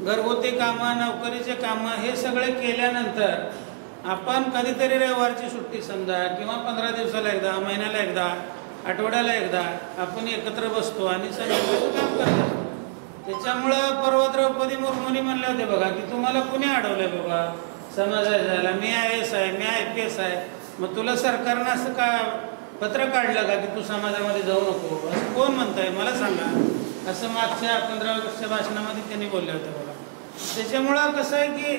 घरगुती कामं, नोकरीचे कामं हे सगळे केल्यानंतर आपण कधीतरी रविवारची सुट्टी समजा किंवा 15 दिवसाला एकदा, महिन्याला एकदा, आठवड्याला एकदा आपण एकत्र बसतो आणि संघटनेचं काम करत असतो. त्याच्यामुळं परवा द्रौपदी मुर्मूनी म्हणले होते बघा की तुम्हाला कुणी अडवलंय बाबा समाजाला, मी IAS आहे, मी IPS आहे, मग तुला सरकारनं असं का पत्र काढलं का की तू समाजामध्ये जाऊ नको, असं कोण म्हणतंय मला सांगा, असं मागच्या 15 ऑगस्टच्या भाषणामध्ये त्यांनी बोलले होते बघा. त्याच्यामुळं कसं आहे की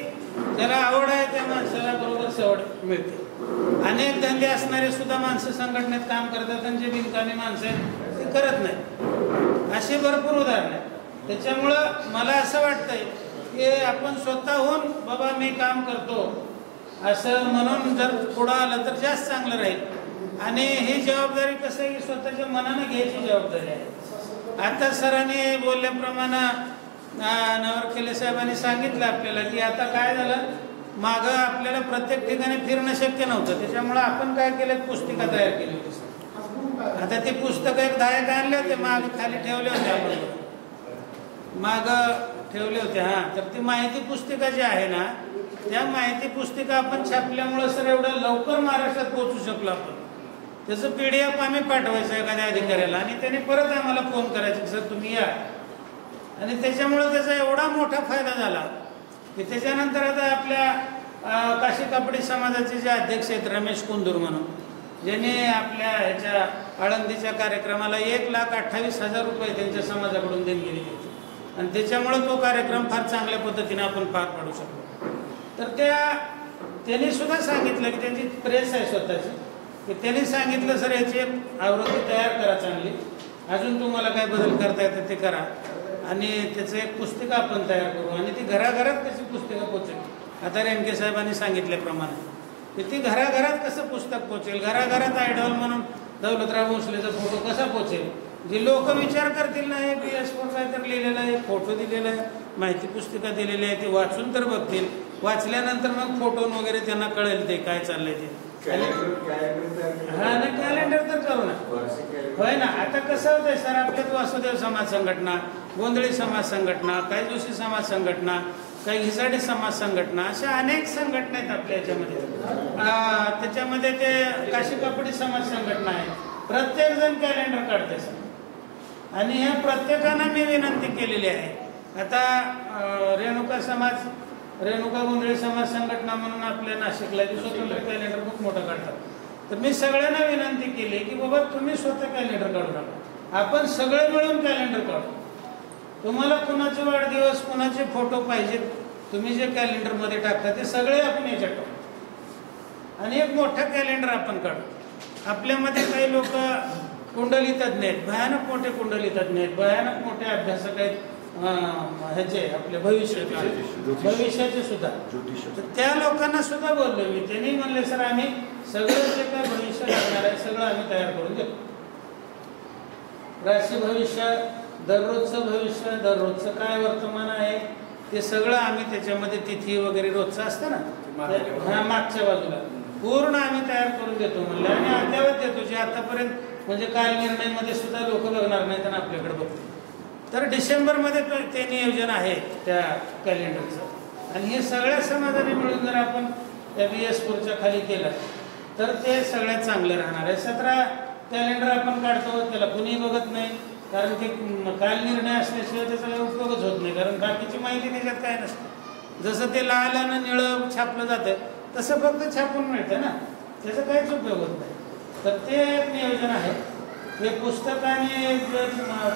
ज्याला आवड आहे त्या माणसाला बरोबर सवड मिळते. अनेक धंदे असणारे सुद्धा माणसं संघटनेत काम करतात आणि जे बिनकामी माणसं आहेत ते करत नाही, अशी भरपूर उदाहरणं आहेत. त्याच्यामुळं मला असं वाटतंय की आपण स्वतःहून बाबा मी काम करतो असं म्हणून जर पुढं आलं तर जास्त चांगलं राहील. आणि ही जबाबदारी कसं आहे की स्वतःच्या मनानं घ्यायची जबाबदारी आहे. आता सरांनी बोलल्याप्रमाणे नवरखेले साहेबांनी सांगितलं आपल्याला की आता काय झालं, मागं आपल्याला प्रत्येक ठिकाणी फिरणं शक्य नव्हतं, त्याच्यामुळं आपण काय केलं, पुस्तिका तयार केली होती. आता ती पुस्तकं एक 10 एक आणले होते, मागं खाली ठेवले होते, आपण मागं ठेवले होते. तर ती माहिती पुस्तिका जी आहे ना, त्या माहिती पुस्तिका आपण छापल्यामुळं सर एवढं लवकर महाराष्ट्रात पोहोचू शकलो आपण. त्याचं PDF आम्ही पाठवायचं एखाद्या अधिकाऱ्याला आणि त्याने परत आम्हाला फोन करायचं की सर तुम्ही या. आणि त्याच्यामुळं त्याचा एवढा मोठा फायदा झाला की त्याच्यानंतर आता आपल्या काशी कापडी समाजाचे जे अध्यक्ष आहेत रमेश कुंदूर म्हणून, ज्यांनी आपल्या ह्याच्या आळंदीच्या कार्यक्रमाला 1,28,000 रुपये त्यांच्या समाजाकडून देणगी दिली होती आणि त्याच्यामुळं तो कार्यक्रम फार चांगल्या पद्धतीने आपण पार पाडू शकतो. तर त्यांनी सुद्धा सांगितलं की त्यांची प्रेस आहे स्वतःची, की त्यांनी सांगितलं सर याची आवृत्ती तयार करा चांगली, अजून तुम्हाला काय बदल करता येतं ते करा आणि त्याचं एक पुस्तिका आपण तयार करू आणि ती घराघरात कशी पुस्तिका पोचेल. आता रेणके साहेबांनी सांगितल्याप्रमाणे की ती घराघरात कसं पुस्तक पोचेल, घराघरात आयडॉल म्हणून दौलतराव भोसलेचा फोटो कसा पोचेल, जे लोक विचार करतील ना हे PS4 काहीतरी लिहिलेलं आहे, फोटो दिलेला आहे, माहिती पुस्तिका दिलेली आहे, ते वाचून तर बघतील, वाचल्यानंतर मग फोटो वगैरे त्यांना कळेल ते काय चाललंय ते. नाही कॅलेंडर तर करू ना, होय ना. आता कसं होतंय सर, आपल्यात वासुदेव समाज संघटना, गोंधळी समाज संघटना, काही जोशी समाज संघटना, काही घिसाडी समाज संघटना, अशा अनेक संघटना आहेत आपल्या याच्यामध्ये. त्याच्यामध्ये ते काशी कापडी समाज संघटना आहे, प्रत्येक जण कॅलेंडर काढते सर आणि ह्या प्रत्येकानं मी विनंती केलेली आहे. आता रेणुका गोंधळी समाज संघटना म्हणून आपल्या नाशिकला स्वतंत्र कॅलेंडर खूप मोठं काढतात. तर मी सगळ्यांना विनंती केली की बाबा तुम्ही स्वतः कॅलेंडर काढू नका, आपण सगळे मिळून कॅलेंडर काढू. तुम्हाला कुणाचे वाढदिवस, कुणाचे फोटो पाहिजेत, तुम्ही जे कॅलेंडरमध्ये टाकता ते सगळे आपण याच्यात टाकू आणि एक मोठं कॅलेंडर आपण काढू. आपल्यामध्ये काही लोक कुंडली तज्ञ आहेत, भयानक मोठे कुंडली तज्ञ आहेत, भयानक मोठे अभ्यासक आहेत ह्याचे आपल्या भविष्याचे सुद्धा. तर त्या लोकांना सुद्धा बोललो मी, त्यांनी म्हणले सर आम्ही सगळं जे काय भविष्य लागणार आहे सगळं आम्ही तयार करून देतो. राशी भविष्य, दररोजचं भविष्य, दररोजचं काय वर्तमान आहे ते सगळं आम्ही त्याच्यामध्ये तिथी वगैरे रोजचं असतं ना मागच्या बाजूला पूर्ण आम्ही तयार करून देतो म्हणले आणि अद्यावत देतो, जे आतापर्यंत म्हणजे काल निर्णयमध्ये सुद्धा लोक बघणार नाहीत आणि आपल्याकडे बघतील. तर डिसेंबरमध्ये ते नियोजन आहे त्या कॅलेंडरचं आणि हे सगळ्या समाजाने मिळून जर आपण त्या PS4च्या खाली केलं तर ते सगळ्यात चांगलं राहणार आहे. 17 कॅलेंडर आपण काढतो, त्याला कुणीही बघत नाही, कारण ते काल निर्णय असल्याशिवाय त्याचा काही उपयोगच होत नाही, कारण बाकीची माहिती त्याच्यात काय नसतं. जसं ते लाल आणि निळं छापलं जातं तसं फक्त छापून मिळतं ना, त्याचा काहीच उपयोग होत नाही. तर ते एक नियोजन आहे. हे पुस्तकाने जे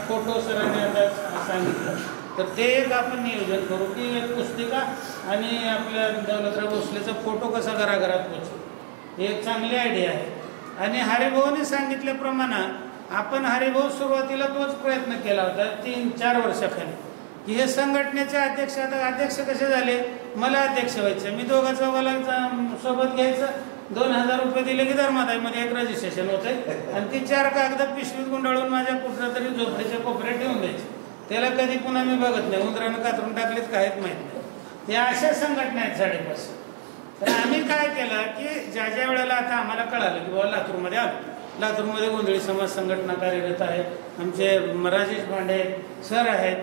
फोटो सरांनी आता सांगितलं तर ते एक आपण नियोजन करू की एक पुस्तिका आणि आपल्या दौलतराव भोसलेचा फोटो कसा घराघरात पोचतो, ही एक चांगली आयडिया आहे. आणि हरिभाऊने सांगितल्याप्रमाणे आपण हरिभाऊ सुरुवातीला तोच प्रयत्न केला होता 3-4 वर्षाखाली की हे संघटनेचे अध्यक्ष, आता अध्यक्ष कसे झाले, मला अध्यक्ष व्हायचं, मी दोघा चौघाला सोबत घ्यायचं, 2,000 रुपये दिले की धर्मादायमध्ये एक रजिस्ट्रेशन होतंय आणि ती 4 कागद पिशवीत गुंडाळून माझ्या कुठल्या तरी झोपडीच्या कोपऱ्यात ठेवून द्यायची. त्याला कधी पुन्हा मी बघत नाही, उंदरानं कातरून टाकलेत काहीच माहीत नाही. हे अशा संघटना आहेत 5.5. तर आम्ही काय केलं की ज्या वेळेला आता आम्हाला कळालं की बाबा लातूरमध्ये आलो, लातूरमध्ये गोंधळी समाज संघटना कार्यरत आहे, आमचे राजेश भांडे सर आहेत,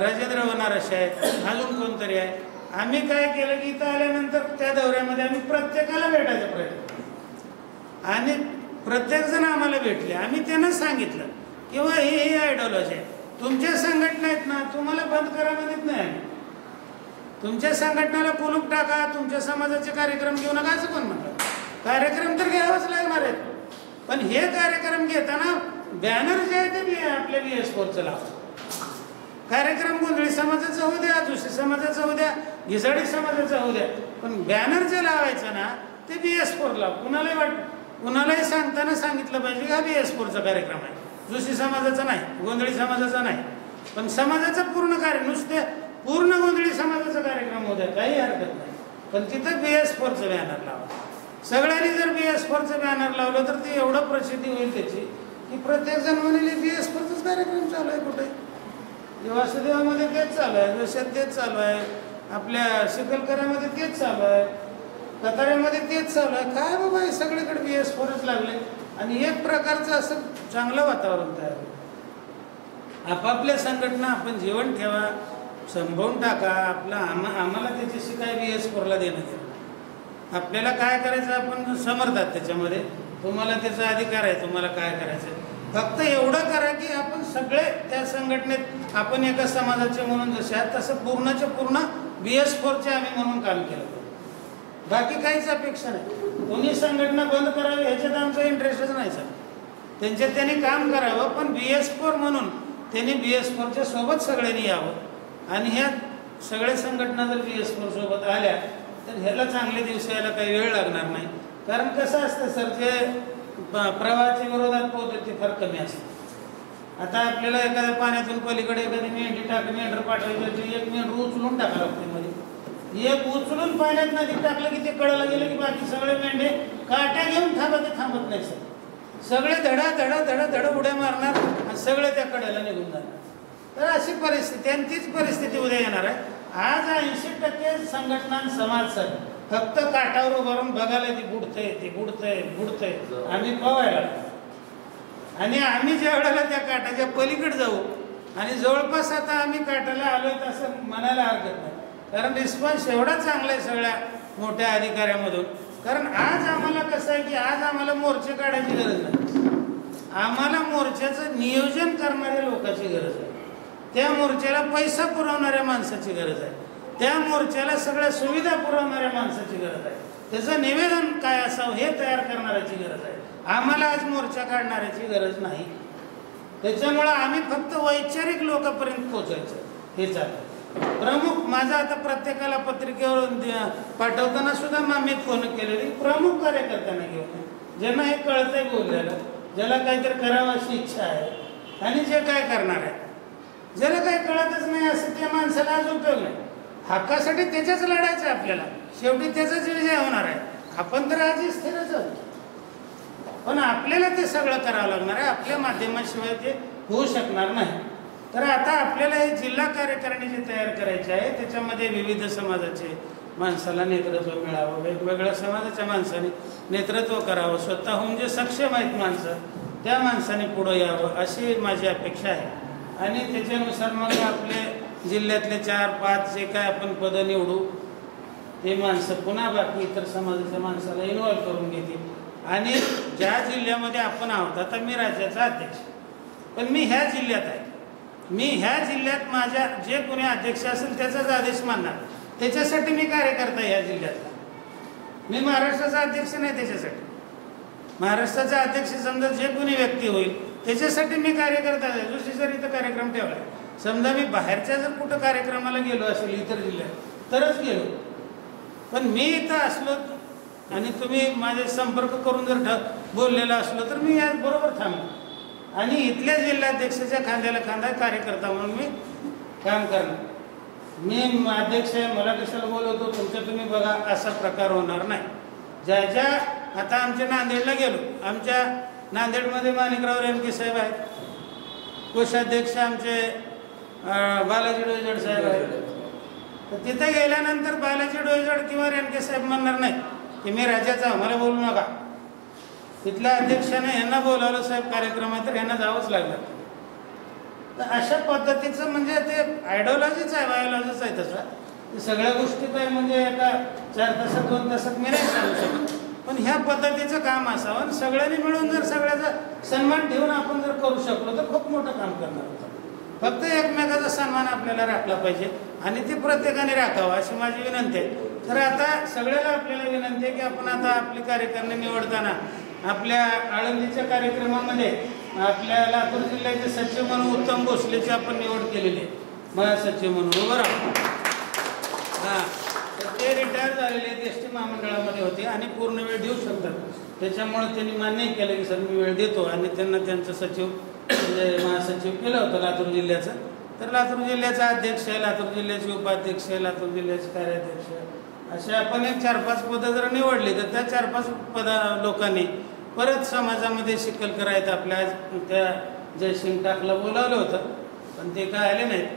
राजेंद्र वनारसे आहेत, अजून कोणतरी आहे. आम्ही काय केलं की इथं आल्यानंतर त्या दौऱ्यामध्ये आम्ही प्रत्येकाला भेटायचा प्रयत्न केला आणि प्रत्येकजण आम्हाला भेटले. आम्ही त्यांना सांगितलं किंवा ही आयडिओलॉजी आहे, तुमच्या संघटना आहेत ना, तुम्हाला बंद करा म्हणत नाही. तुमच्या संघटनेला कुलूप टाका, तुमच्या समाजाचे कार्यक्रम घेऊ नका असं कोण म्हणतात? कार्यक्रम तर घ्यावाच लागणार आहेत. पण हे कार्यक्रम घेताना बॅनर जे आहे ते आपल्या BS4चं लावा. कार्यक्रम गोंधळी समाजाचा होऊ द्या, जोशी समाजाचा होऊ द्या, घिसाडी समाजाचा होऊ द्या, पण बॅनर जे लावायचं ना ते BS4 लाव. कुणालाही सांगताना सांगितलं पाहिजे की हा BS4चा कार्यक्रम आहे, जोशी समाजाचा नाही, गोंधळी समाजाचा नाही. पण समाजाचं पूर्ण नुसते पूर्ण गोंधळी समाजाचा कार्यक्रम होऊ द्या, काही हरकत नाही, पण तिथं BS4चं बॅनर लावा. सगळ्यांनी जर BS4चं बॅनर लावलं तर ते एवढं प्रसिद्धी होईल त्याची की प्रत्येक जण म्हणेल BS4चाच कार्यक्रम चालू आहे. कुठे वासुदेवामध्ये तेच चालू आहे, जोशात तेच चालू आहे, आपल्या शिकलकरामध्ये तेच चालू आहे, कताऱ्यामध्ये तेच चालू आहे. काय बाबा हे सगळीकडे BS4च लागले आणि एक प्रकारचं असं चांगलं वातावरण तयार होईल. आपापल्या संघटना आपण जीवन ठेवा, संभवून टाका. आम्हाला त्याच्याशी काय BS4ला देणं घेणं. आपल्याला काय करायचं आपण समर्थात त्याच्यामध्ये, तुम्हाला त्याचा अधिकार आहे, तुम्हाला काय करायचं. फक्त एवढं करा की आपण सगळे त्या संघटनेत आपण एका समाजाचे म्हणून जसे आहेत तसं पूर्णच्या पूर्ण BS4चे आम्ही म्हणून काम केलं. बाकी काहीच अपेक्षा नाही. कोणी संघटना बंद करावी ह्याच्यात आमचा इंटरेस्टच नाही सर. त्यांच्यात त्यांनी काम करावं, पण BS4 म्हणून त्यांनी BS4च्या सोबत सगळ्यांनी यावं. आणि ह्या सगळ्या संघटना जर BS4 सोबत आल्या तर ह्याला चांगले दिवस यायला काही वेळ लागणार नाही. कारण कसं असतं सर, जे प्रवाहाच्या विरोधात पोहोचते ते फार कमी असतं. आता आपल्याला एखाद्या पाण्यातून पलीकडे एखादी मेंढर पाठवायची, एक मेंढर उचलून टाकावं लागते मध्ये. एक उचलून पाण्यात नदीत टाकलं की ते कडेला गेलं की बाकी सगळे मेंढे काट्या घेऊन थांबत नाही सर. सगळे धडा धडा धडा धडा उड्या मारणार आणि सगळे त्या कडेला निघून जाणार. तर अशी परिस्थिती आणि तीच परिस्थिती उद्या येणार आहे. आज 80% संघटना समाज सर फक्त काठावर उभारून बघायला ते बुडतंय आम्ही पवायला. आणि आम्ही ज्या वेळेला त्या काठाच्या पलीकडे जाऊ आणि जवळपास आता आम्ही काठाला आलोय असं म्हणायला हरकत नाही. कारण रिस्पॉन्स एवढा चांगला आहे सगळ्या मोठ्या अधिकाऱ्यामधून. कारण आज आम्हाला कसं आहे की आज आम्हाला मोर्चे काढायची गरज नाही. आम्हाला मोर्चाचं नियोजन करणाऱ्या लोकांची गरज आहे. त्या मोर्चाला पैसा पुरवणाऱ्या माणसाची गरज आहे. त्या मोर्चाला सगळ्या सुविधा पुरवणाऱ्या माणसाची गरज आहे. त्याचं निवेदन काय असावं हे तयार करणाऱ्याची गरज आहे. आम्हाला आज मोर्चा काढणाऱ्याची गरज नाही. त्याच्यामुळं आम्ही फक्त वैचारिक लोकांपर्यंत पोहोचायचं हे चालतं. प्रमुख माझा आता प्रत्येकाला पत्रिकेवर पाठवताना सुद्धा मी फोन केलेली प्रमुख कार्यकर्त्यांना घेऊन, ज्यांना हे कळतंय बोललेलं, ज्याला काहीतरी करावं अशी इच्छा आहे आणि जे काय करणार आहे. ज्याला काही कळतच नाही असं त्या माणसाला आज उपयोग नाही. हक्कासाठी त्याच्याच लढायचं आपल्याला, शेवटी त्याचाच विजय होणार आहे. आपण तर आजही स्थिरच आहोत, पण आपल्याला ते सगळं करावं लागणार आहे. आपल्या माध्यमाशिवाय ते होऊ शकणार नाही. तर आता आपल्याला हे जिल्हा कार्यकारिणी जे तयार करायचे आहे त्याच्यामध्ये विविध समाजाचे माणसाला नेतृत्व मिळावं, वेगवेगळ्या समाजाच्या माणसाने नेतृत्व करावं, स्वतःहून जे सक्षम आहेत माणसं त्या माणसाने पुढं यावं अशी माझी अपेक्षा आहे. आणि त्याच्यानुसार मग आपले जिल्ह्यातले 4-5 जे काय आपण पदं निवडू ते माणसं पुन्हा बाकी इतर समाजाच्या माणसाला इन्व्हॉल्व करून घेतील. आणि ज्या जिल्ह्यामध्ये आपण आहोत, आता मी राज्याचा अध्यक्ष, पण मी ह्या जिल्ह्यात आहे. मी ह्या जिल्ह्यात माझ्या जे कोणी अध्यक्ष असेल त्याचाच आदेश मानणार. त्याच्यासाठी मी कार्यकर्ता ह्या जिल्ह्यातला. मी महाराष्ट्राचा अध्यक्ष नाही. त्याच्यासाठी महाराष्ट्राचा अध्यक्ष समजा जे कोणी व्यक्ती होईल त्याच्यासाठी मी कार्यकर्ता आहे. जोशी जर इथं कार्यक्रम ठेवला, समजा मी बाहेरच्या जर कुठं कार्यक्रमाला गेलो असेल इतर जिल्ह्यात तरच गेलो, पण मी इथं असलो आणि तुम्ही माझे संपर्क करून जर बोललेला असलो तर मी याच बरोबर थांबलो आणि इथल्या जिल्हाध्यक्षाच्या खांद्याला खांदा कार्यकर्ता म्हणून मी काम करणार. मी अध्यक्ष आहे, मला कशाला बोलवतो, तुमचं तुम्ही बघा असा प्रकार होणार नाही. ज्या आता आमच्या नांदेडला गेलो, आमच्या नांदेडमध्ये माणिकराव रेणके साहेब आहेत, कोषाध्यक्ष आमचे बालाजी डोईजड साहेब आहेत. तर तिथे गेल्यानंतर बालाजी डोईजड किंवा रेणके साहेब म्हणणार नाही की मी राज्याचा मला बोलू नका. तिथल्या अध्यक्षाने यांना बोलावलं साहेब कार्यक्रमात तर यांना जावंच लागलं. तर अशा पद्धतीचं म्हणजे ते आयडिओलॉजीच आहे, बायोलॉजीच आहे. तसं सगळ्या गोष्टी काय म्हणजे एका 4 तासात 2 तासात मी नाही सांगू शकत, पण ह्या पद्धतीचं काम असावं आणि सगळ्यांनी मिळून जर सगळ्याचा सन्मान ठेवून आपण जर करू शकलो तर खूप मोठं काम करणार होतं. फक्त एकमेकाचा सन्मान आपल्याला राखला पाहिजे आणि ते प्रत्येकाने राखावं अशी माझी विनंती आहे. तर आता सगळ्याला आपल्याला विनंती आहे की आपण आता आपली कार्यकारिणी निवडताना आपल्या आळंदीच्या कार्यक्रमामध्ये आपल्या लातूर जिल्ह्याचे सचिव म्हणून उत्तम भोसलेची आपण निवड केलेली आहे, महासचिव म्हणून. बरोबर. हां, तर ते रिटायर झालेले आहेत, एस टी महामंडळामध्ये होते आणि पूर्ण वेळ देऊ शकतात. त्याच्यामुळे त्यांनी मान्य केलं की सर मी वेळ देतो आणि त्यांना त्यांचं सचिव म्हणजे महासचिव केलं होतं लातूर जिल्ह्याचं. तर लातूर जिल्ह्याचा अध्यक्ष आहे, लातूर जिल्ह्याचे उपाध्यक्ष आहे, लातूर जिल्ह्याचे कार्याध्यक्ष आहे, असे आपण एक 4-5 पदं जर निवडली तर त्या 4-5 लोकांनी परत समाजामध्ये शिकल करायचं. आपल्या त्या जयसिंग टाकला बोलावलं होतं पण ते काय आले नाहीत.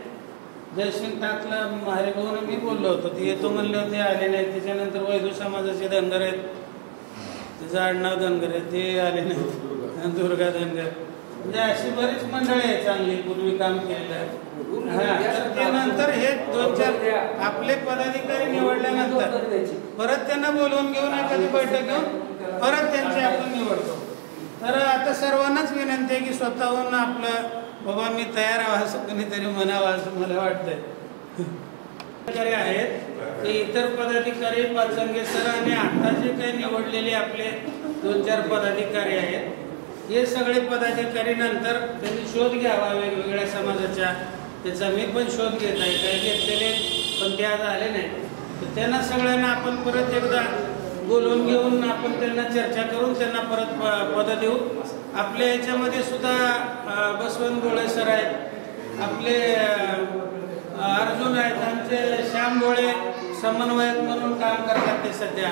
जयसिंग टाकला हरिभाऊने मी बोललो होतो, ते येतो म्हणले होते, आले नाहीत. त्याच्यानंतर वैदू समाजाचे धनगर आहेत, त्याचं आडनाव धनगर आहे, ते आले नाहीत. दुर्गा धनगर म्हणजे अशी बरीच मंडळी आहेत चांगली पूर्वी काम केलेलं आहे. हां, तर त्यानंतर हे 2-4 आपले पदाधिकारी निवडल्यानंतर परत त्यांना बोलवून घेऊन एखादी बैठक घेऊन परत त्यांची आपण निवडतो. तर आता सर्वांनाच विनंती आहे की स्वतःहून आपलं बाबा मी तयार आहे असं कोणीतरी म्हणावं असं मला वाटतंय. पदाधिकारी आहेत ते इतर पदाधिकारी पाचंगे सर आणि आता जे काही निवडलेले आपले 2-4 पदाधिकारी आहेत हे सगळे पदाधिकारी नंतर त्यांनी शोध घ्यावा वेगवेगळ्या समाजाच्या. त्याचा मी पण शोध घेत आहे, काही घेतलेले पण ते आज आले नाही. तर त्यांना सगळ्यांना आपण परत एकदा बोलवून घेऊन आपण त्यांना चर्चा करून त्यांना परत पदं देऊ. आपल्या याच्यामध्ये सुद्धा बसवंत गोळे सर आहेत, आपले अर्जुन आहेत, आमचे श्याम गोळे समन्वयक म्हणून काम करतात ते सध्या.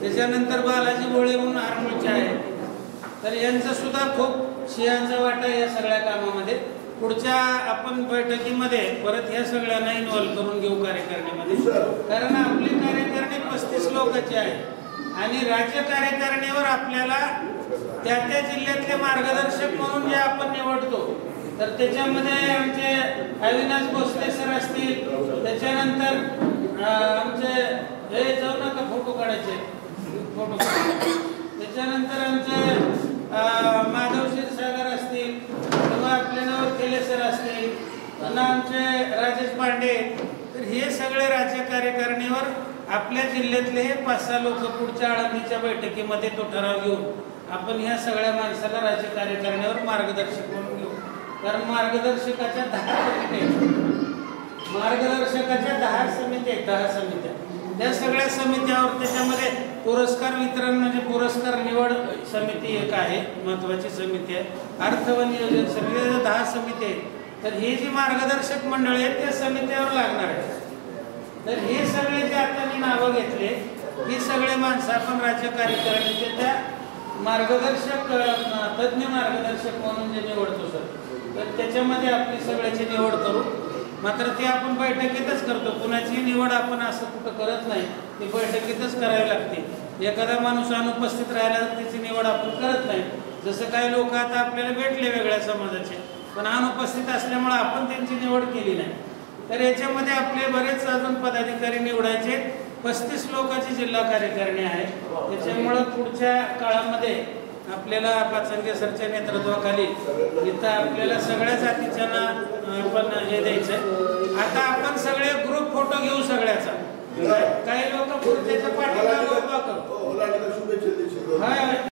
त्याच्यानंतर बालाजी गोळे म्हणून आरमूळचे आहेत. तर यांचा सुद्धा खूप सिंहाचा वाटा या सगळ्या कामामध्ये. पुढच्या आपण बैठकीमध्ये परत ह्या सगळ्यांना इन्व्हॉल्व करून घेऊ कार्यकारिणीमध्ये, कारण आपली कार्यकारिणी 35 लोकांची आहे आणि राज्य कार्यकारिणीवर आपल्याला त्या त्या जिल्ह्यातले मार्गदर्शक म्हणून जे आपण निवडतो तर त्याच्यामध्ये आमचे अविनाश भोसले सर असतील, त्याच्यानंतर आमचे हे जाऊ नका फोटो काढायचे फोटो, त्याच्यानंतर आमचे माधव क्षीरसागर असतील किंवा आपले नवखेले सर असतील, पुन्हा आमचे राजेश पांडे. तर हे सगळे राज्य कार्यकारिणीवर आपल्या जिल्ह्यातले हे 5-6 लोक पुढच्या आळंदीच्या बैठकीमध्ये तो ठराव घेऊन आपण ह्या सगळ्या माणसाला राज्य कार्यकारिणीवर मार्गदर्शक म्हणून घेऊ. कारण मार्गदर्शकाच्या 10 समित्या आहेत, मार्गदर्शकाच्या 10 समित्या आहेत, 10 समित्या. त्या सगळ्या समित्यावर त्याच्यामध्ये पुरस्कार वितरण म्हणजे पुरस्कार निवड समिती एक आहे, महत्वाची समिती आहे. अर्थ व नियोजन समिती 10 समिती आहेत. तर ही जी मार्गदर्शक मंडळी आहेत त्या समित्यावर लागणार आहे. तर हे सगळे जे आता मी नावं घेतले ही सगळे माणसं आपण राज्य कार्यकारिणीचे त्या मार्गदर्शक तज्ज्ञ मार्गदर्शक म्हणून जे निवडतो सर, तर त्याच्यामध्ये आपली सगळ्याची निवड करू. मात्र ते आपण बैठकीतच करतो, कुणाची निवड आपण असं कुठं करत नाही, ती बैठकीतच करावी लागते. एखादा माणूस अनुपस्थित राहिला तर त्याची निवड आपण करत नाही. जसं काही लोक आता आपल्याला भेटले वेगळ्या समाजाचे पण अनुपस्थित असल्यामुळे आपण त्यांची निवड केली नाही. तर याच्यामध्ये आपले बरेच अजून पदाधिकारी निवडायचे. 35 लोकांची जिल्हा कार्यकारिणी आहे. त्याच्यामुळं पुढच्या काळामध्ये आपल्याला पाचंगे सरच्या नेतृत्वाखाली इथं आपल्याला सगळ्या जातीच्यांना आपण हे द्यायचं. आता आपण सगळे ग्रुप फोटो घेऊ सगळ्याचा. काही लोक पुढच्याच्या पाठीला